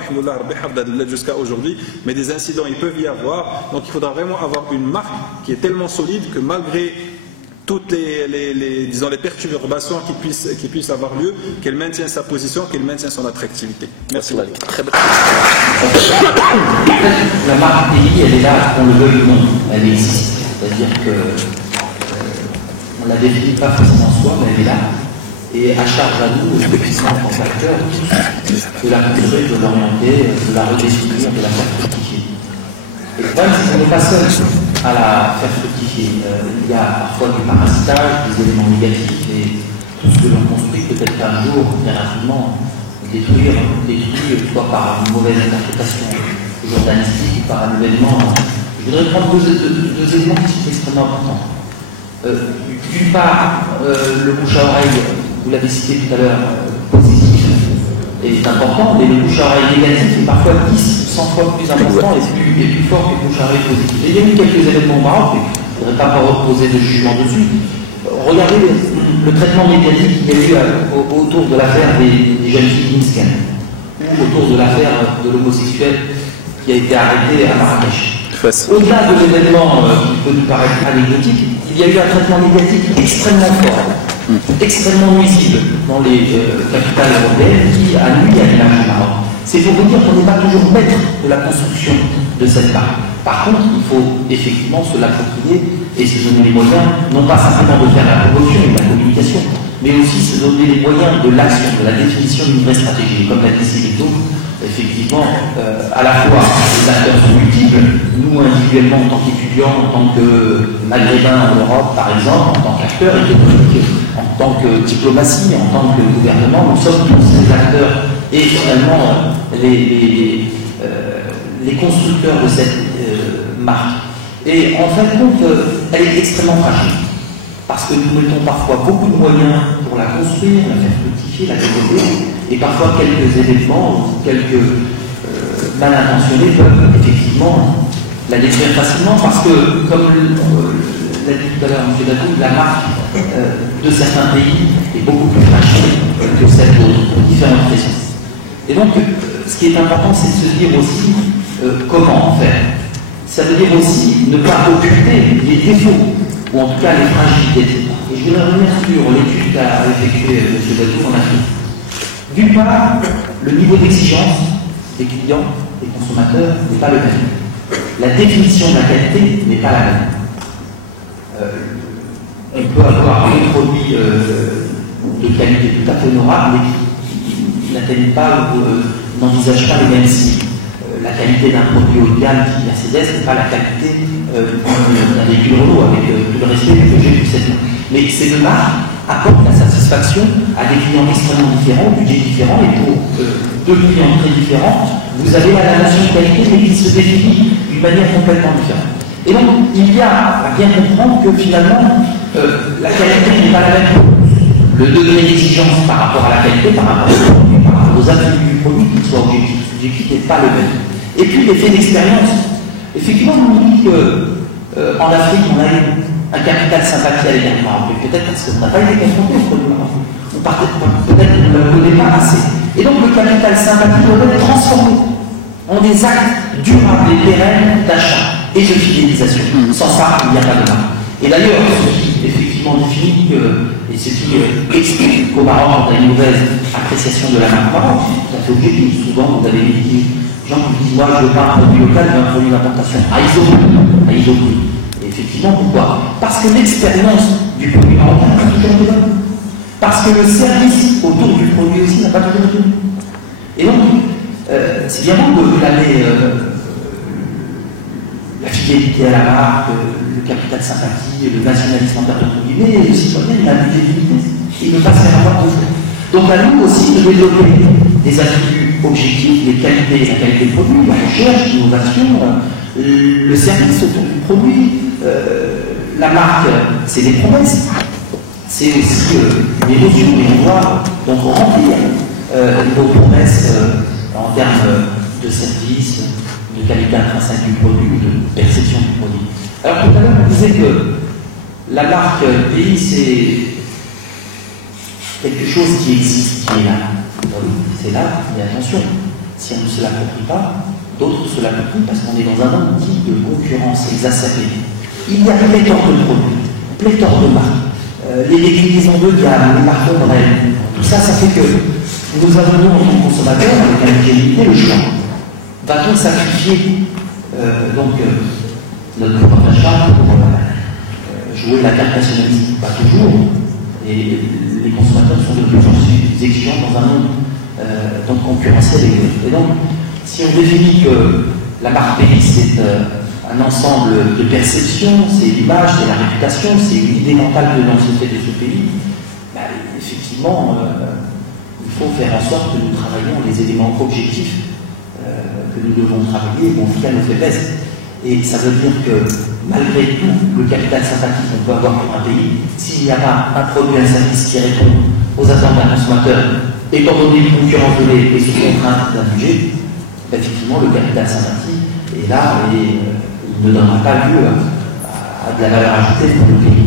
jusqu'à aujourd'hui, mais des incidents, ils peuvent y avoir. Donc il faudra vraiment avoir une marque qui est tellement solide que malgré toutes les perturbations qui puissent avoir lieu, qu'elle maintienne sa position, qu'elle maintienne son attractivité. Merci. La marque pays, elle est là, qu'on le veuille ou non, elle existe. C'est-à-dire que on ne la définit pas forcément soi, mais elle est là. Et à charge à nous, les puissants en tant qu'acteurs, de la construire, de l'orienter, de la redéfinir, de la faire fructifier. Et le problème, c'est qu'on n'est pas seul à la faire fructifier. Il y a parfois du parasitage, des éléments négatifs, et tout ce que l'on construit peut-être un jour, bien rapidement, détruit, soit par une mauvaise interprétation journalistique, par un événement. Je voudrais prendre deux éléments qui sont extrêmement importants. D'une part, le bouche à oreille, vous l'avez cité tout à l'heure, positif est important, mais le bouche à oreille négatif est parfois 10, 100 fois plus important et plus fort que le bouche à oreille positif. Et il y a eu quelques événements au Maroc, mais je ne voudrais pas reposer de jugement dessus. Regardez le traitement médiatique qu'il y a eu autour de l'affaire des jeunes filles Minsken, ou autour de l'affaire de l'homosexuel qui a été arrêté à Marrakech. Au-delà de l'événement qui peut nous paraître anecdotique, il y a eu un traitement médiatique extrêmement fort, extrêmement nuisible dans les capitales européennes qui a nui à l'image du Maroc. C'est pour vous dire qu'on n'est pas toujours maître de la construction de cette marque. Par contre, il faut effectivement se l'approprier et se donner les moyens, non pas simplement de faire la promotion et la communication, mais aussi se donner les moyens de l'action, de la définition d'une vraie stratégie. Et comme l'a dit Céline, effectivement, à la fois les acteurs sont multiples, nous individuellement en tant qu'étudiants, en tant que maghrébins en Europe par exemple, en tant qu'acteurs économiques, en tant que diplomatie, en tant que gouvernement, nous sommes tous ces acteurs et finalement les constructeurs de cette marque. Et en fin de compte, elle est extrêmement fragile. Parce que nous mettons parfois beaucoup de moyens pour la construire, la faire fructifier, la développer, et parfois quelques événements ou quelques mal intentionnés peuvent effectivement la détruire facilement, parce que, comme l'a dit tout à l'heure M. Datou, la marque de certains pays est beaucoup plus fragile que celle d'autres, pour différentes raisons. Et donc, ce qui est important, c'est de se dire aussi comment en faire. Ça veut dire aussi ne pas occulter les défauts, ou en tout cas les fragilités. Et je voudrais revenir sur l'étude qu'a effectuée M. Datou en Afrique. D'une part, le niveau d'exigence des clients, des consommateurs, n'est pas le même. La définition de la qualité n'est pas la même. On peut avoir un produit de qualité tout à fait honorable, mais qui n'atteignent pas ou n'envisagent pas les mêmes cibles. La qualité d'un produit haut de gamme type Mercedes n'est pas la qualité d'un véhicule Renault, avec tout le respect que j'ai pour cette marque. Mais ces deux marques apportent la satisfaction à des clients extrêmement différents, budgets différents, et pour deux clients très différents, vous avez la notion de qualité, mais qui se définit d'une manière complètement différente. Et donc, il y a à bien comprendre que finalement, la qualité n'est pas la même. Le degré d'exigence par rapport à la qualité, par rapport aux attributs du produit, qu'il soit objectif ou subjectif, n'est pas le même. Et puis l'effet d'expérience. Effectivement, on nous dit qu'en Afrique, on a eu un capital sympathie à l'égard du Maroc. Peut-être parce qu'on n'a pas été confronté au produit Maroc. Peut-être qu'on ne le connaît pas assez. Et donc le capital sympathie doit être transformé en des actes durables et pérennes d'achat et de fidélisation. Sans ça, il n'y a pas de marque. Et d'ailleurs, ce qui effectivement définit et ce qui explique qu'au Maroc, on a une mauvaise appréciation de la marque Maroc, c'est tout à fait objectif. Souvent, vous avez des gens qui disent moi, je veux pas un produit local, je veux un produit d'importation. À isoprix. Et effectivement, pourquoi? Parce que l'expérience du produit marocain n'a pas toujours été bonne. Parce que le service autour du produit aussi n'a pas toujours été bon. Et donc, c'est bien bon de blâmer la fidélité à la marque, le capital sympathie, le nationalisme en termes de produit, mais le citoyen, il a une fidélité. Il ne peut pas se faire avoir de fait. Donc à nous aussi de développer des attributs objectifs, les qualités, la qualité du produit, la recherche, l'innovation, le service autour du produit, la marque, c'est des promesses, c'est aussi une émotion, et on doit donc remplir nos promesses en termes de service, de qualité intrinsèque du produit, de perception du produit. Alors tout à l'heure, on disait que la marque pays, c'est quelque chose qui existe, qui est là. C'est là, mais attention, si on ne se l'approprie pas, d'autres se l'approprient parce qu'on est dans un monde dit de concurrence exacerbée. Il y a pléthore de produits, pléthore de marques, les déclinaisons de gamme, les marques de brand. Tout ça, ça fait que nous avons, nous, en tant que consommateurs, avec la légalité, le choix. Va-t-on sacrifier notre pouvoir d'achat pour jouer la carte nationaliste? Pas toujours. Et les consommateurs sont de plus en plus exigeants dans un monde concurrentiel. Et donc, si on définit que la marque pays, c'est un ensemble de perceptions, c'est l'image, c'est la réputation, c'est une idée mentale de l'ancienneté de ce pays, bah, effectivement, il faut faire en sorte que nous travaillions les éléments objectifs que nous devons travailler, bon, qui a nos faiblesses. Et ça veut dire que malgré tout le capital sympathique qu'on peut avoir pour un pays, s'il n'y a pas un produit, un service qui répond aux attentes d'un consommateur, étant donné une concurrence donnée et sous contrainte d'un budget, effectivement le capital sympathique est là et il ne donnera pas lieu à de la valeur ajoutée pour le pays.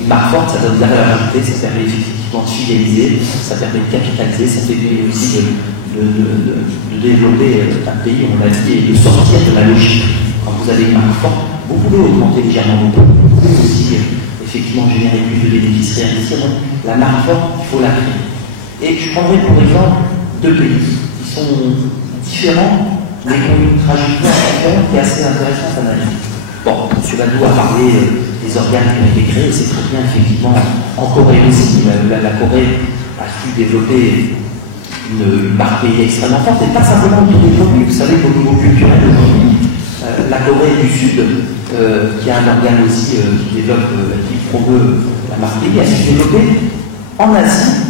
Une marque forte, ça donne de la valeur ajoutée, ça permet effectivement de fidéliser, ça permet de capitaliser, ça permet aussi de développer un pays, on l'a dit, et de sortir de la logique. Quand vous avez une marque forte, vous pouvez augmenter légèrement vos prix, vous pouvez aussi effectivement générer plus de bénéfices réinvestir. Donc la marque forte, il faut la créer. Et je prendrai pour exemple deux pays qui sont différents, mais qui ont une trajectoire différente qui est assez intéressante à analyser. Bon, M. Badou a parlé des organes qui ont été créés, c'est très bien, effectivement, en Corée aussi. La Corée a su développer une marque pays extrêmement forte, et pas simplement autour des produits. Vous savez qu'au niveau culturel aujourd'hui, la Corée du Sud, qui a un organe aussi qui développe, qui promeut la marque pays, a su développer en Asie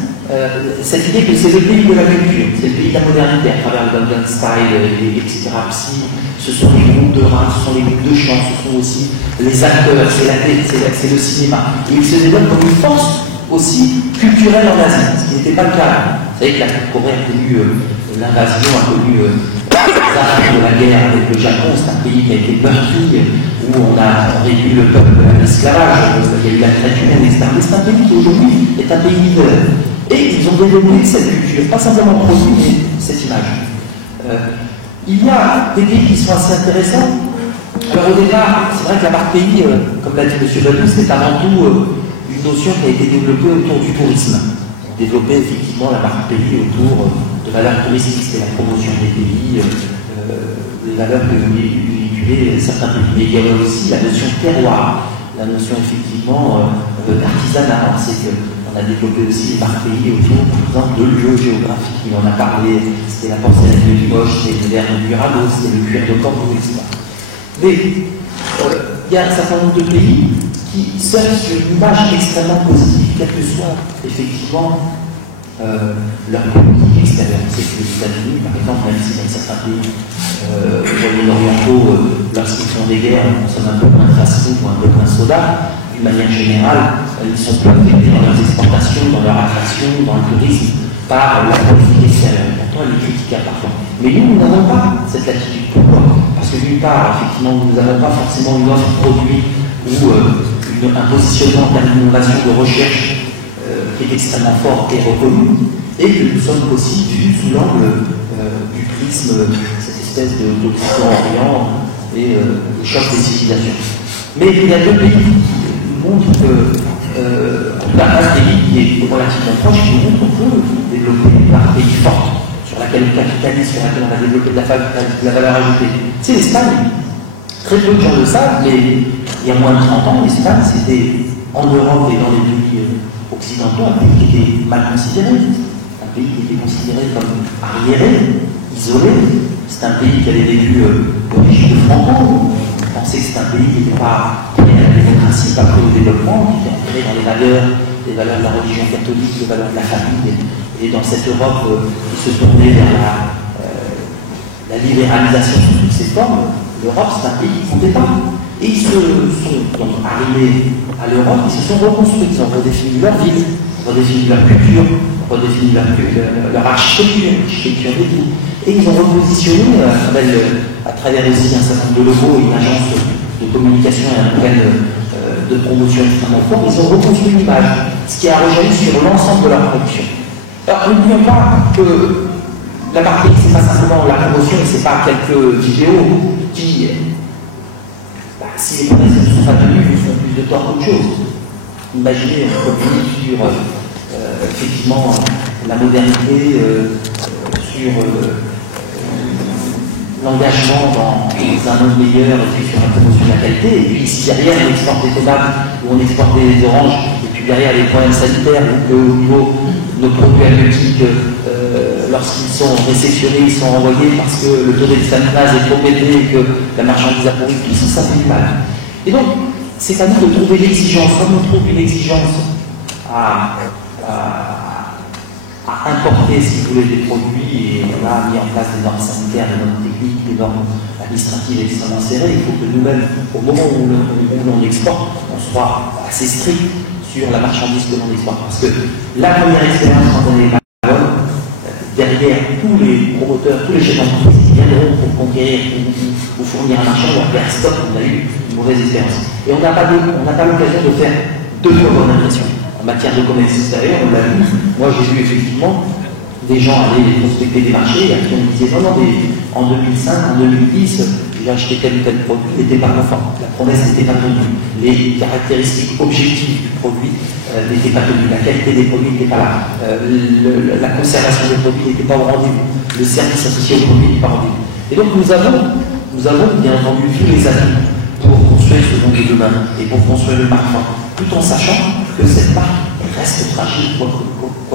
cette idée que c'est le pays de la culture, c'est le pays de la modernité à travers le Gangnam Style, etc. Ce sont les groupes de rap, ce sont les groupes de chant, ce sont aussi les acteurs, c'est la télé, c'est le cinéma. Et ils se développent comme une force aussi culturelle en Asie, ce qui n'était pas le cas. Vous savez que la Corée a connu l'invasion, a connu les armes de la guerre avec le Japon, c'est un pays qui a été meurtri, où on a réduit le peuple à l'esclavage, il y a eu la traite humaine, etc. Mais c'est un pays qui aujourd'hui est un pays leader. Et ils ont développé cette culture, pas simplement produit, mais cette image. Il y a des pays qui sont assez intéressants. Alors au départ, c'est vrai que la marque pays, comme l'a dit M. Badou, c'est avant tout une notion qui a été développée autour du tourisme. Développer effectivement la marque pays autour de valeurs touristiques, c'était la promotion des pays, les valeurs que véhiculaient certains pays. Mais il y avait aussi la notion terroir, la notion effectivement d'artisanat. C'est qu'on a développé aussi les marques pays autour, par exemple, de lieux géographiques. Il en a parlé, c'était la porcelaine de Limoges, c'était le verre de Mirabeau, c'était le cuir de Cordoue, etc. Mais il y a un certain nombre de pays qui surfent sur une image extrêmement positive, quel que soit effectivement leur politique extérieure. C'est que les États-Unis, par exemple, même si dans certains pays moyen-orientaux, lorsqu'ils font des guerres, on consomme un peu moins de fast-food ou un peu moins de soda, d'une manière générale, ils sont plus affectés dans leurs exportations, dans leur attraction, dans le tourisme, par la politique extérieure. Pourtant, elle est critiquable parfois. Mais nous n'avons pas cette attitude. Pourquoi? Parce que d'une part, effectivement, nous n'avons pas forcément une offre produit ou un positionnement en termes d'innovation, de recherche qui est extrêmement fort et reconnu, et que nous sommes aussi vus sous l'angle du prisme, cette espèce d'Occident-Orient et le choc des civilisations. Mais il y a deux pays qui montrent que, en tout cas, un pays qui est relativement proche, qui montre qu'on peut développer une marque pays forte, sur laquelle on capitalise, sur laquelle on a développé de la valeur ajoutée. C'est l'Espagne. Très peu de gens le savent, mais il y a moins de 30 ans, l'Espagne, c'était en Europe et dans les pays occidentaux, un pays qui était mal considéré, un pays qui était considéré comme arriéré, isolé. C'est un pays qui avait vécu l'origine de Franco. On pensait que c'est un pays qui n'était pas prêt à la démocratie, pas prêt au développement, qui était entré dans les valeurs de la religion catholique, les valeurs de la famille. Et dans cette Europe qui se tournait vers la libéralisation sous toutes ses formes, l'Europe, c'est un pays qui ne comptait pas. Et ils se sont donc arrivés à l'Europe, ils se sont reconstruits, ils ont redéfini leur ville, redéfini leur culture, redéfini leur architecture des villes. Et ils ont repositionné, à travers aussi un certain nombre de logos et une agence de communication et un modèle de promotion extrêmement fort, ils ont reconstruit une image, ce qui a rejailli sur l'ensemble de leur production. Alors n'oublions pas que la marque, c'est pas simplement la promotion, c'est pas quelques vidéos qui, si les promesses ne sont pas tenues, ils font plus de tort qu'autre chose. Imaginez un communique sur effectivement la modernité, sur l'engagement dans un monde meilleur et puis sur la promotion de la qualité. Et puis si derrière on exporte des tomates ou on exporte des oranges, et puis derrière les problèmes sanitaires ou qu'au niveau de nos produits halieutiques, lorsqu'ils sont réceptionnés, ils sont envoyés parce que le taux d'examinage est trop élevé et que la marchandise a pourri, tout ça fait du mal. Et donc, c'est à nous de trouver l'exigence. Comme on trouve une exigence à importer, si vous voulez, des produits, et on a mis en place des normes sanitaires, des normes techniques, des normes administratives extrêmement serrées, il faut que nous-mêmes, au moment où l'on exporte, on soit assez strict sur la marchandise que l'on exporte. Parce que la première expérience, quand on est derrière tous les promoteurs, tous les chefs d'entreprise qui viendront pour conquérir ou fournir un marché, on va faire stop, on a eu une mauvaise expérience. Et on n'a pas l'occasion de faire deux fois bonne impression. En matière de commerce extérieur, on l'a vu, moi j'ai vu effectivement des gens aller prospecter des marchés et qui me disaient non, mais en 2005, en 2010, j'ai acheté tel ou tel produit, il n'était pas conforme, la promesse n'était pas tenue, les caractéristiques objectives du produit n'étaient pas tenues, la qualité des produits n'était pas là, la conservation des produits n'était pas au rendez-vous, le service associé au produit n'était pas au rendez-vous. Et donc nous avons bien entendu tous les atouts pour construire ce monde de demain et pour construire le parfum, tout en sachant que cette marque reste fragile, quoi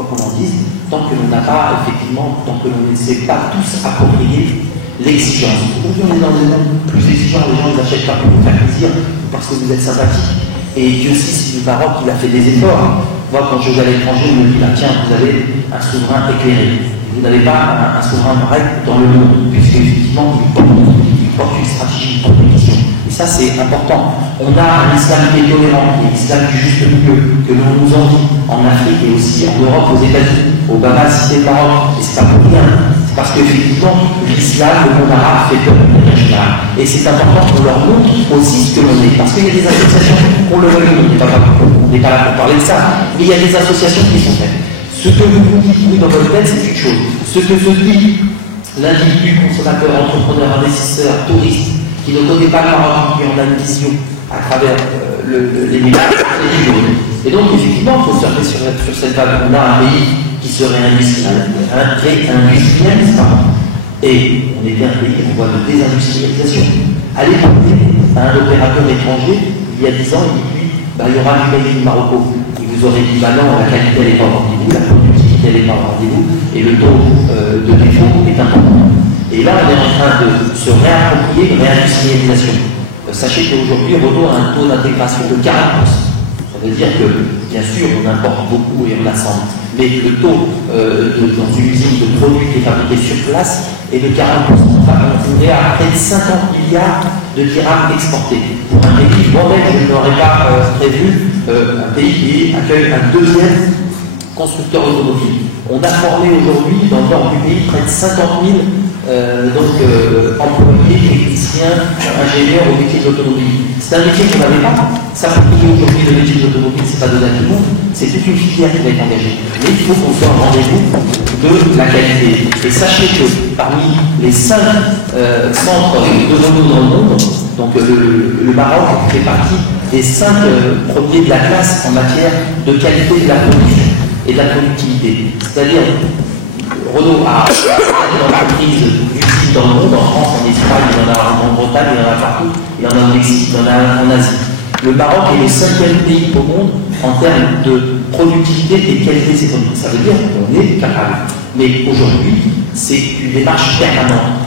qu'on en dise, tant que l'on n'a pas, effectivement, tant que l'on ne s'est pas tous approprié l'exigence. Aujourd'hui, on est dans des mondes plus exigeants, les gens ne achètent pas pour vous faire plaisir, parce que vous êtes sympathique. Et Dieu sait si le Maroc, il a fait des efforts. Moi, quand je vais à l'étranger, on me dit, là, tiens, vous avez un souverain éclairé. Vous n'avez pas un souverain pareil dans le monde, puisque effectivement, il porte une stratégie, une compétition. Et ça, c'est important. On a un islam qui est tolérant, qui est l'islam du juste milieu, que l'on nous envie en Afrique et aussi en Europe, aux États-Unis, au Baba, cité le Maroc. Et c'est pas pour rien. C'est parce qu'effectivement, l'islam, le monde arabe, fait peur de manière générale. Et c'est important qu'on leur montre aussi ce que l'on est. Parce qu'il y a des associations, qu'on le veuille, on n'est pas là pour parler de ça, mais il y a des associations qui sont faites. Ce que vous dites dans votre tête, c'est une chose. Ce que se dit l'individu, consommateur, entrepreneur, investisseur, touriste, qui ne connaît pas le Maroc, qui en a une vision à travers les médias, c'est une chose. Et donc, effectivement, il faut surfer sur cette vague. On a un pays qui serait industrialisé, et on est bien un pays en voie de désindustrialisation. Allez demander à un opérateur étranger, il y a 10 ans, il dit, il y aura du made in Marocco. Vous aurez dit, non, la qualité elle n'est pas au rendez-vous, la productivité elle n'est pas au rendez-vous, et le taux de défaut est important. Et là, on est en train de se réapproprier une réindustrialisation. Sachez qu'aujourd'hui, Renault a un taux d'intégration de 40%. Ça veut dire que, bien sûr, on importe beaucoup et on assemble, mais le taux dans une usine de produits qui est fabriqué sur place est de 40%. Enfin, on est à près de 50 milliards de dirhams exportés. Pour un pays, moi-même, je n'aurais pas prévu un pays qui accueille un deuxième constructeur automobile. On a formé aujourd'hui, dans le nord du pays, près de 50 000 employés, techniciens, ingénieurs au métier de l'automobile. C'est un métier qu'on n'avait pas. S'approprier aujourd'hui le métier de l'automobile, c'est pas donné à tout le monde. C'est toute une filière qui va être engagée. Mais il faut qu'on soit au rendez-vous de la qualité. Et sachez que parmi les 5 centres de Renault dans le monde, donc le Maroc fait partie des 5 premiers de la classe en matière de qualité de la production et de la productivité. C'est-à-dire, Renault a une entreprise utile dans le monde, en France, en Espagne, il y en a en Bretagne, il y en a partout, il y en a au Mexique, il y en a en Asie. Le Maroc est le 5e pays au monde en termes de productivité et de qualité de ses produits. Ça veut dire qu'on est capable. Mais aujourd'hui, c'est une démarche permanente.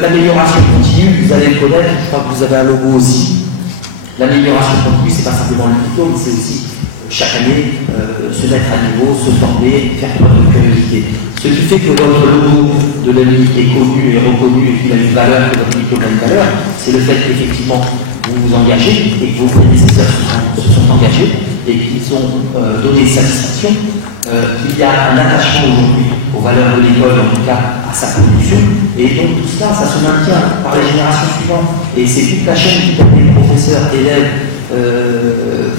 L'amélioration continue, vous allez le connaître, je crois que vous avez un logo aussi. L'amélioration continue, c'est pas simplement le diplôme, c'est aussi chaque année se mettre à niveau, se former, faire preuve de curiosité. Ce qui fait que votre logo de l'AMI est connu et reconnu et qu'il a une valeur, que votre diplôme a une valeur, c'est le fait qu'effectivement vous vous engagez et que vos prédécesseurs se sont engagés et qu'ils ont donné satisfaction. Il y a un attachement aujourd'hui aux valeurs de l'école, en tout cas à sa production, et donc tout cela, ça se maintient par les générations suivantes. Et c'est toute la chaîne qui permet aux professeurs, élèves,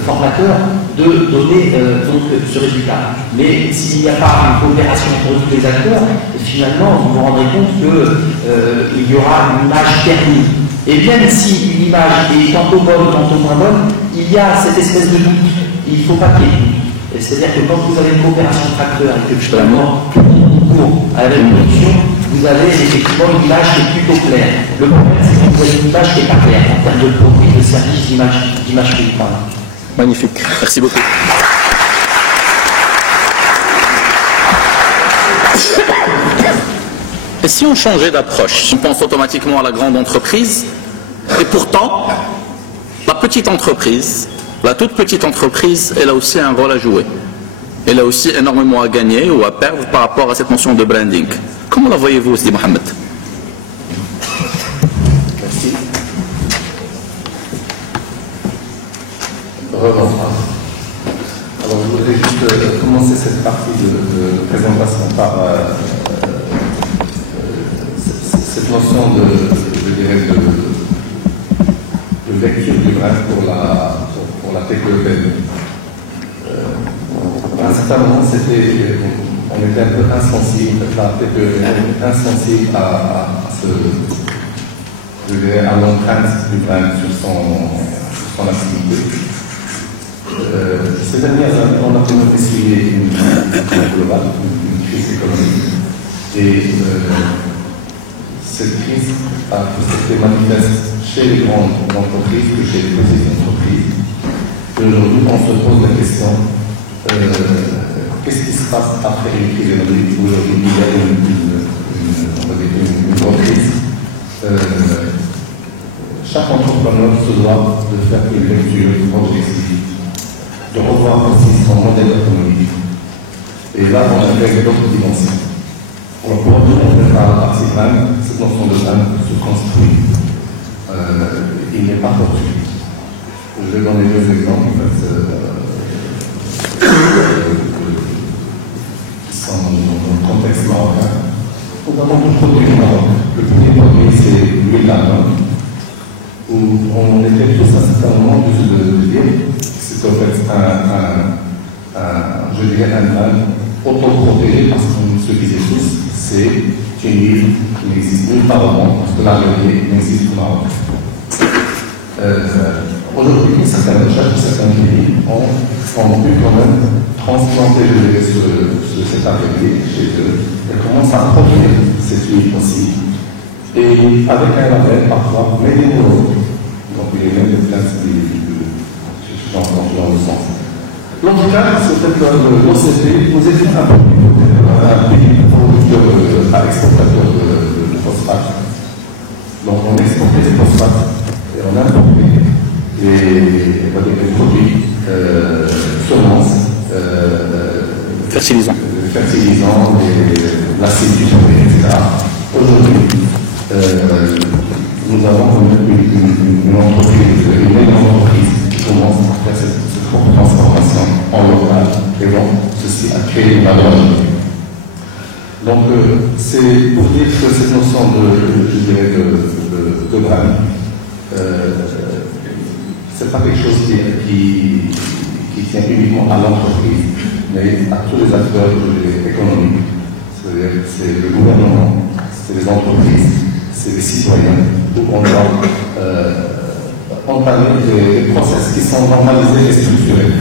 formateurs de donner donc ce résultat. Mais s'il n'y a pas une coopération entre tous les acteurs, finalement, vous vous rendrez compte qu'il y aura une image ternie. Et même si une image est tantôt bonne, tantôt moins bonne, il y a cette espèce de doute. Il ne faut pas qu'il y ait de doute. C'est-à-dire que quand vous avez une coopération de facteurs et que justement tout le monde concourt à la même production, vous avez effectivement une image qui est plutôt claire. Le problème, c'est que vous avez une image qui n'est pas claire en termes de produit, de service, d'image qui parle. Magnifique. Merci beaucoup. Et si on changeait d'approche, on pense automatiquement à la grande entreprise, et pourtant, la petite entreprise, la toute petite entreprise, elle a aussi un rôle à jouer. Elle a aussi énormément à gagner ou à perdre par rapport à cette notion de branding. Comment la voyez-vous, Sidi Mohamed? Merci. Rebonsoir. Alors, je voudrais juste commencer cette partie de présentation par cette notion de lecture du brand pour la TPE. À un certain moment, on était un peu insensible, la TPE était insensible à l'empreinte du brand sur son activité. Ces dernières années, on a vraiment essuyé une crise globale, une crise économique. Et cette crise s'était manifeste chez les grandes entreprises que chez les petites entreprises. Et aujourd'hui, on se pose la question qu'est-ce qui se passe après une crise économique? Aujourd'hui, il y a une reprise. Chaque entrepreneur se doit de faire une lecture objective, de revoir aussi son modèle économique. Et là, on intègre d'autres dimensions. Pour revenir à la partie brand, cette notion de brand se construit. Il n'est pas fortuit. Je vais donner deux exemples qui sont dans le contexte marocain. Nous avons deux produits au Maroc. Le premier produit, c'est l'huile d'amande, où on était tous à un certain moment de dire que c'est en fait un brand autoprotégé parce qu'on se disait tous, c'est une huile qui n'existe nulle part au monde, parce que la réalité n'existe qu'au Maroc. Aujourd'hui, certaines recherches de certains pays ont pu quand même transplanter cet araignée chez eux et commencent à produire cette huile aussi. Et avec un label parfois, mais des mots. Donc il y a même des places dans le sens. L'autre cas, c'est peut-être l'OCP. Nous étions un pays producteur, exportateur de phosphate. Donc on exportait des phosphates et on importait des produits semences, fertilisants, l'acide sulfurique, etc. Aujourd'hui, nous avons une entreprise, une énorme entreprise qui commence à faire cette transformation en local et donc ceci a créé une valeur ajoutée. Donc c'est pour dire que cette notion de brand, c'est pas quelque chose qui tient uniquement à l'entreprise, mais à tous les acteurs économiques. C'est-à-dire c'est le gouvernement, c'est les entreprises, c'est les citoyens, où on doit entamer des process qui sont normalisés et structurés.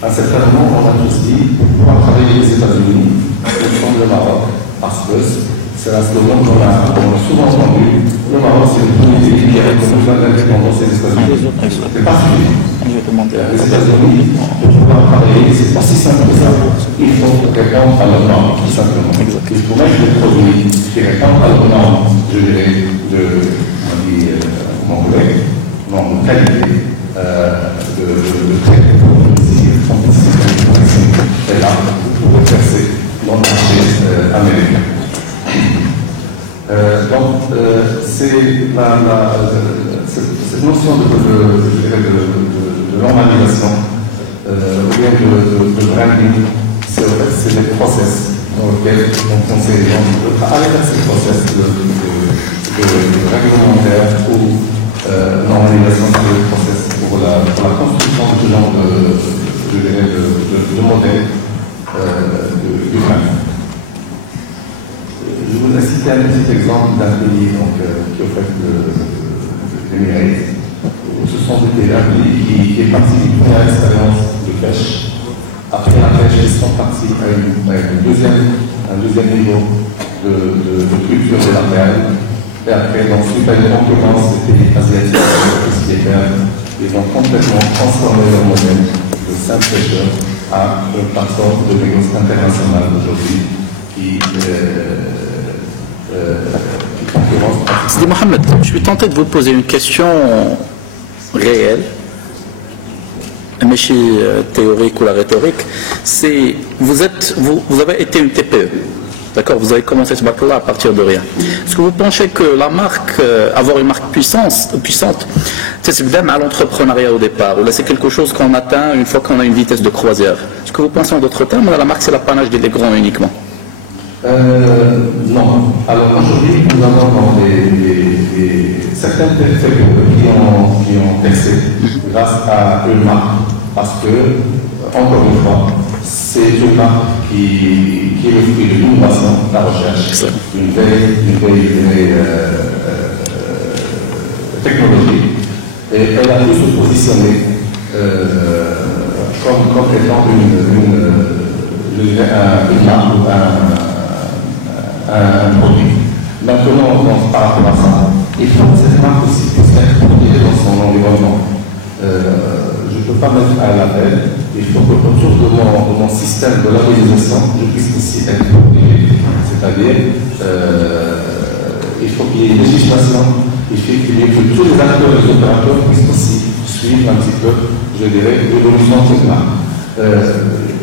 À un certain moment, on a tous dit, pour pouvoir travailler aux États-Unis, nous sommes le Maroc, parce que c'est un slogan qu'on a souvent entendu. Le Maroc, c'est le premier pays qui a reconnu l'indépendance des États-Unis. C'est pas suffisant. Les États-Unis, pour pouvoir travailler, c'est pas si simple que ça. Il faut répondre à leurs normes, tout simplement. Il faut mettre des produits qui répondent à leurs normes, je dirais, mon collègue, de qualité, de traitement. Et là, vous pouvez percer dans le marché américain. Donc, c'est cette notion de normalisation ou bien de branding, c'est des process dans lesquels on conseille les gens aller vers ces process de réglementaire ou normalisation des process pour la construction de ce genre de modèle du brand. Je vous ai cité un petit exemple d'un pays qui est au fait l'Émirat. Ce sont des pays qui est parti d'une première expérience de pêche. Après la pêche, ils sont partis à un deuxième niveau de culture de la mer. Et après, dans suite à une concurrence des pays asiatiques qui est ils ont complètement transformé leur modèle de simple pêcheur à une plateforme de négoce internationale aujourd'hui qui concurrence. Sidi Mohamed, je suis tenté de vous poser une question réelle, mais théorique ou la rhétorique. C'est vous avez été une TPE. D'accord, vous avez commencé ce bac-là à partir de rien. Est-ce que vous pensez que la marque, avoir une marque puissante, c'est bien à l'entrepreneuriat au départ, ou là c'est quelque chose qu'on atteint une fois qu'on a une vitesse de croisière? Est-ce que vous pensez en d'autres termes, la marque c'est l'apanage des grands uniquement? Non. Alors aujourd'hui, nous avons certaines TPE qui ont percé grâce à une marque, parce que, encore une fois, c'est une marque qui est le fruit de l'innovation, de la recherche, d'une veille technologique. Et elle a pu se positionner comme étant une marque ou un produit. Maintenant, par rapport à ça, il faut que cette marque aussi puisse être protégée dans son environnement. Je ne peux pas mettre un label, il faut que autour de mon système de labellisation, je puisse aussi être protégé. C'est-à-dire, il faut qu'il y ait une législation, il faut qu'il y ait que tous les acteurs et les opérateurs puissent aussi suivre un petit peu, je dirais, l'évolution de cette marque.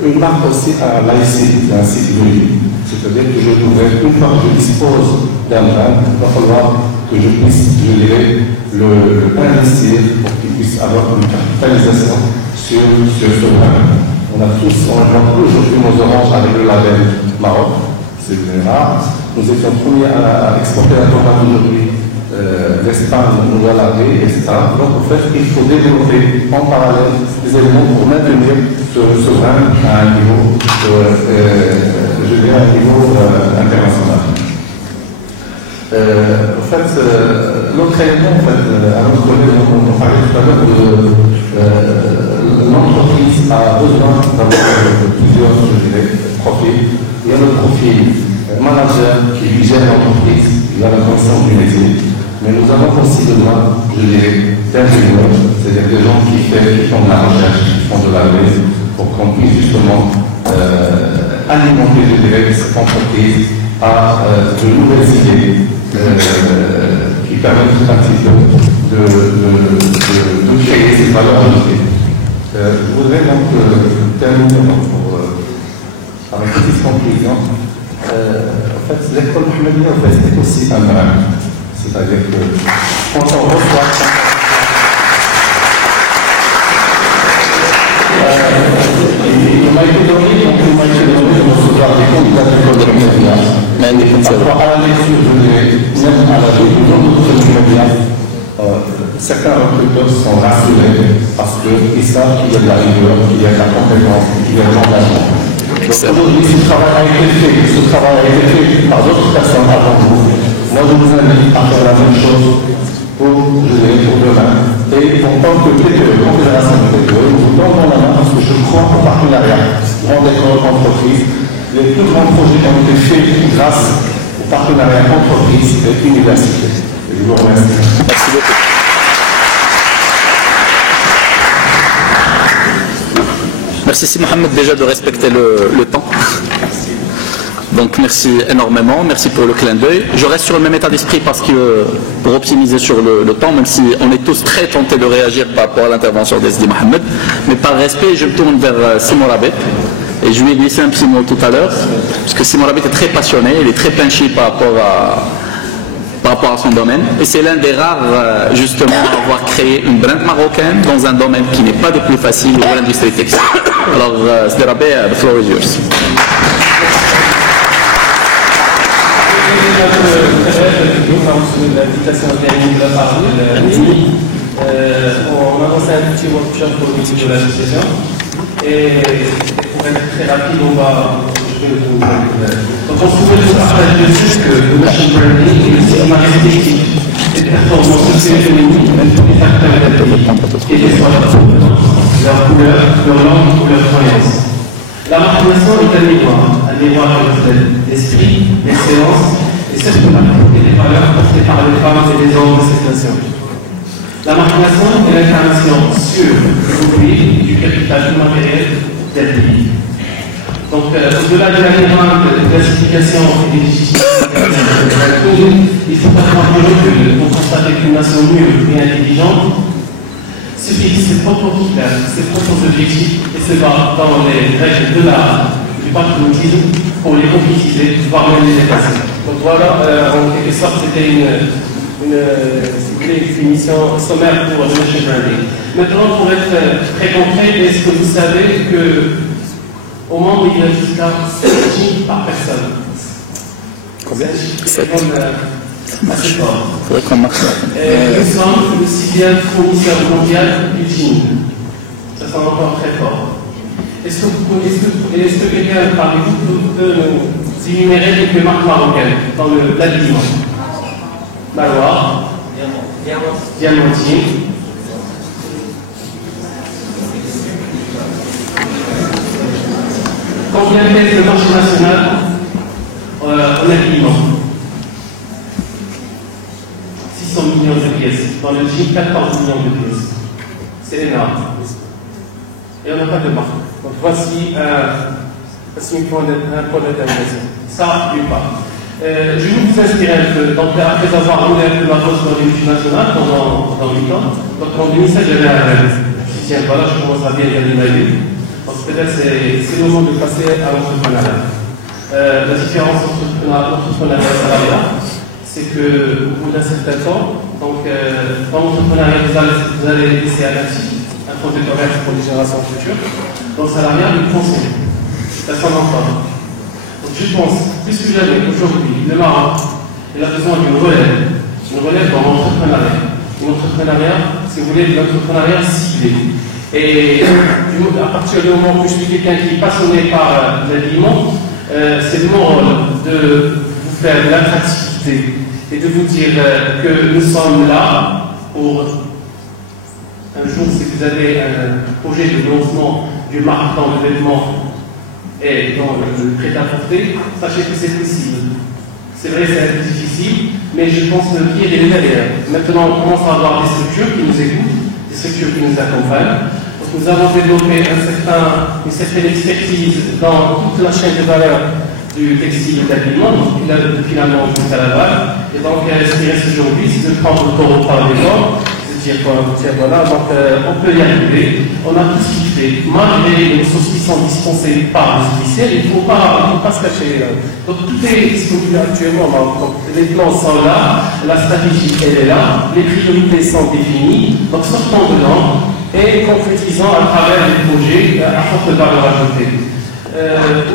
Une marque aussi à l'IC, un site juridique. C'est-à-dire que je devrais, une fois que je dispose d'un brand, il va falloir que je puisse, je dirais, le investir pour qu'il puisse avoir une capitalisation sur ce brand. On vend aujourd'hui nos oranges avec le label Maroc, c'est rare. Nous étions premiers à exporter la tomate aujourd'hui, l'Espagne nous a lavé, etc. Donc en fait, il faut développer en parallèle des éléments pour maintenir ce brand à un niveau, je dirais, à un niveau international. En fait, l'autre élément, en fait, à notre collègue, on parlait tout à l'heure de l'entreprise a besoin d'avoir plusieurs, je dirais, profils. Il y a le profil manager qui gère l'entreprise, il a la connaissance du métier, mais nous avons aussi besoin, je dirais, d'ingénieurs, c'est-à-dire des gens qui font de la recherche, qui font de la veille, pour qu'on puisse justement alimenter, je dirais, cette entreprise à de nouvelles idées qui permettent un petit peu de créer ces valeurs ajoutées. Je voudrais donc terminer par une petite conclusion. En fait, l'école Mohammedia, en fait, c'est aussi un brand. C'est-à-dire que quand on reçoit il m'a été donné de recevoir des candidats de l'école de Mohammedia. Parfois, à la lecture, je dirais, même à la lecture de Mohammedia, certains recruteurs sont rassurés parce qu'ils savent qu'il y a de la rigueur, qu'il y a de la compétence, qu'il y a de l'engagement. Aujourd'hui, ce travail a été fait par d'autres personnes avant vous. Moi, je vous invite à faire la même chose pour demain. Et en tant que TPE, Confédération de TPE, nous vous tendons la main parce que je crois au partenariat, grande école, entreprise. Les plus grands projets ont été faits grâce au partenariat entreprise et université. Et je vous remercie. Merci beaucoup. Merci Si Mohamed déjà de respecter le temps. Donc merci énormément, merci pour le clin d'œil. Je reste sur le même état d'esprit parce que pour optimiser sur le temps, même si on est tous très tentés de réagir par rapport à l'intervention d'Sidi Mohamed, mais par respect, je me tourne vers Simon Rabet. Et je lui ai glissé un petit mot tout à l'heure, parce que Simon Rabet est très passionné, il est très punchy par rapport à son domaine. Et c'est l'un des rares, justement, à avoir créé une brand marocaine dans un domaine qui n'est pas des plus faciles, ou l'industrie textile. Alors, Sidi Rabet, the floor is yours. L'invitation de la part de l'INI. On a lancé un petit workshop au niveau de l'association. Et pour être très rapide, donc on pouvait vous partager juste que le machine branding est aussi un archétype des performances socio-économiques, même pour les acteurs et les soignants, leur couleur, leur langue ou leur croyance. La marquation est un miroir de l'esprit, des séances, et surtout la portée des valeurs portées par les femmes et les hommes de cette nation. La marquation est l'incarnation sûre du capital matériel tel pays. Donc, au-delà de la demande de classification et des législations, il faut avoir du recul pour constater qu'une nation mûre et intelligente se fixe ses propres critères, ses propres objectifs et se bat dans les règles du patriotisme pour les concrétiser, voire même les dépasser. Donc voilà, en quelque sorte, c'était une mission sommaire pour le machine branding. Maintenant, pour être très concret, est-ce que vous savez qu'au monde, il y a jusqu'à 7 jeans par personne? Combien? 7. Assez fort. Il faudrait qu'on marche. Nous sommes le 6e fournisseur mondial du jean. Ça sent encore très fort. Est-ce que quelqu'un parmi vous peut nous énumérer quelques marques marocaines dans l'habillement? Maloir, Diamantine, combien pèse le marché national en habillement? dans le jean 14 millions de pièces. C'est énorme. Et on n'a pas de marque. Donc voici un point d'intervention. Ça, d'une part. Je vais vous inspirer un peu. Donc, après avoir roulé un peu ma poste dans les multinationales pendant 8 ans, donc en 2007, j'avais un rêve. Je me suis dit, tiens, voilà, je commence à bien gagner ma vie. Donc, peut-être c'est le moment de passer à l'entrepreneuriat. La différence entre l'entrepreneuriat et le salariat, c'est qu'au bout d'un certain temps, donc, dans l'entrepreneuriat, vous allez laisser un actif, un fonds de commerce pour les générations futures. Dans le salariat, le conseil. C'est son emploi. Donc, je pense, puisque j'avais aujourd'hui le Maroc, il a besoin d'une relève dans l'entrepreneuriat. Une entrepreneuriat, si vous voulez, de l'entrepreneuriat ciblé. Et à partir du moment où je suis quelqu'un qui est passionné par l'habillement, c'est mon rôle de vous faire de l'attractivité et de vous dire que nous sommes là pour un jour, si vous avez un projet de lancement du marque dans le vêtement et dans le prêt-à-porter, sachez que c'est possible. C'est vrai, c'est un peu difficile, mais je pense que le pire est derrière. Maintenant, on commence à avoir des structures qui nous écoutent, des structures qui nous accompagnent. Donc, nous avons développé une certaine expertise dans toute la chaîne de valeur du textile et d'habillement, depuis la manche jusqu'à la balle. Et donc, ce qui reste aujourd'hui, c'est de prendre le taureau par les jambes. Voilà, donc on peut y arriver, on a tout ce qu'il fait. Malgré les ressources qui sont dispensées par les officiels, il ne faut pas se cacher. Donc tout est disponible actuellement. Donc, les plans sont là, la stratégie elle est là, les priorités sont définies, donc sortons dedans et concrétisons à travers les projets à forte valeur ajoutée.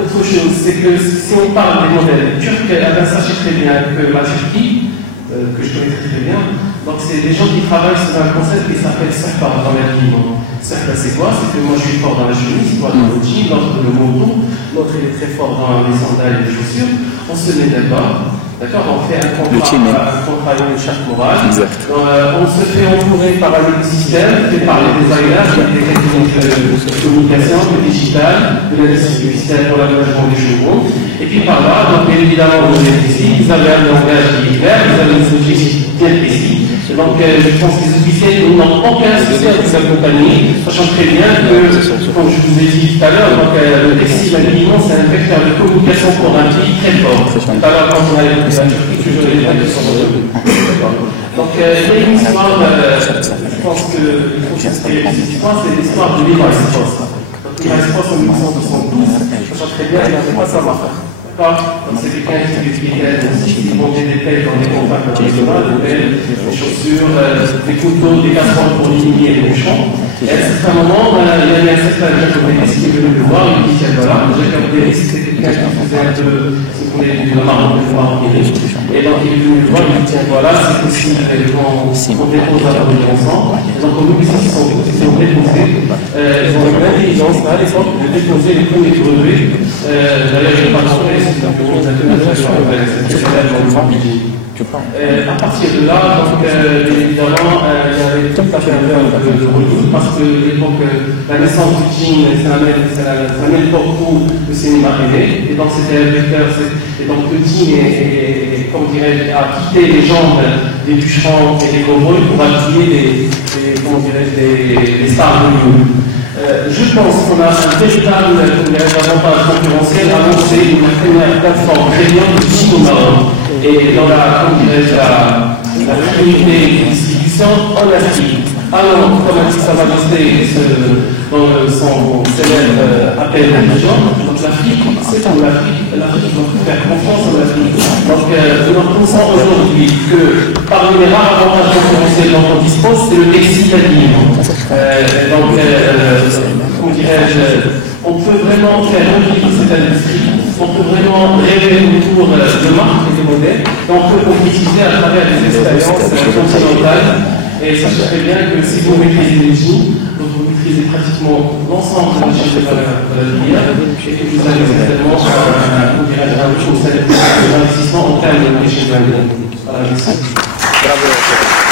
Autre chose, c'est que si on parle des modèles turcs, sachez très bien que la Turquie, que je connais très bien, donc c'est des gens qui travaillent sur un concept qui s'appelle SERPA dans l'habillement. SERPA c'est quoi? C'est que moi je suis fort dans la chemise, toi dans le jean, l'autre dans le manteau, l'autre il est très fort dans les sandales et les chaussures. On se met d'accord, on fait un contrat une charte morale. On se fait entourer par un écosystème fait par les designers, des techniques de communication, de digital, de l'industrie publicitaire pour l'aménagement des chevaux. Et puis par là, donc bien évidemment vous êtes ici, vous avez un langage qui est clair, vous avez des objectifs bien précis. Et donc, je pense que les officiels n'ont aucun souci à vous accompagner, sachant très bien que, comme je vous ai dit tout à l'heure, le textile habillement, c'est un vecteur de communication pour un pays très fort. Tout à l'heure, quand on a évoqué la Turquie, je l'ai dit sur donc, il y a une histoire, je pense qu'il faut s'inspirer de cette histoire, c'est l'histoire de Levi Strauss. Donc, Levi Strauss en 1972, sachant très bien, il n'avait pas savoir-faire. Donc c'est quelqu'un qui vendait des pelles dans des compagnies internationales, des chaussures, des couteaux, des casseroles pour éliminer les bouchons. Et à un certain moment, il y avait un certain Jacques Obélis qui est venu le voir, il dit tiens voilà, Jacques Obélis c'était quelqu'un qui faisait un peu, si vous voulez, du marron, du marron. Et donc il est venu le voir, il dit tiens voilà, c'est possible qu'on dépose la produit ensemble. Et donc nous ici, ils ont déposé, ils ont eu l'intelligence à l'époque de déposer les premiers brevets. D'ailleurs, je ne vais pas rentrer, c'est un peu à partir de là, donc, évidemment, il y avait tout à fait un peu de retour parce que la naissance du jean, c'est la même époque où le cinéma est né, et donc c'était un vecteur, et donc le jean comme dirais-je, a quitté les jambes des bûcherons et des cowboys pour habiller les stars de Hollywood. Je pense qu'on a un véritable avantage concurrentiel à lancer une première plateforme réunion de jean au Maroc. Et dans la communauté de distribution en Afrique. Alors, comme a dit Samadosté dans son célèbre appel à l'agent, donc l'Afrique, c'est pour l'Afrique, l'Afrique doit faire confiance en l'Afrique. Donc, nous pensons aujourd'hui que parmi les rares avantages concurrentiels dont on dispose, c'est le textile habillement. Donc, comment dirais-je, on peut vraiment faire revivre cette industrie. On peut vraiment rêver autour de marques et de modèles, et on peut concrétiser à travers des expériences continentales. Et sachez très bien que si vous maîtrisez les jeans, vous maîtrisez pratiquement l'ensemble de la chaîne de valeur de la filière, et que vous avez certainement un investissement en termes de chaîne de valeur. Voilà, merci. Bravo.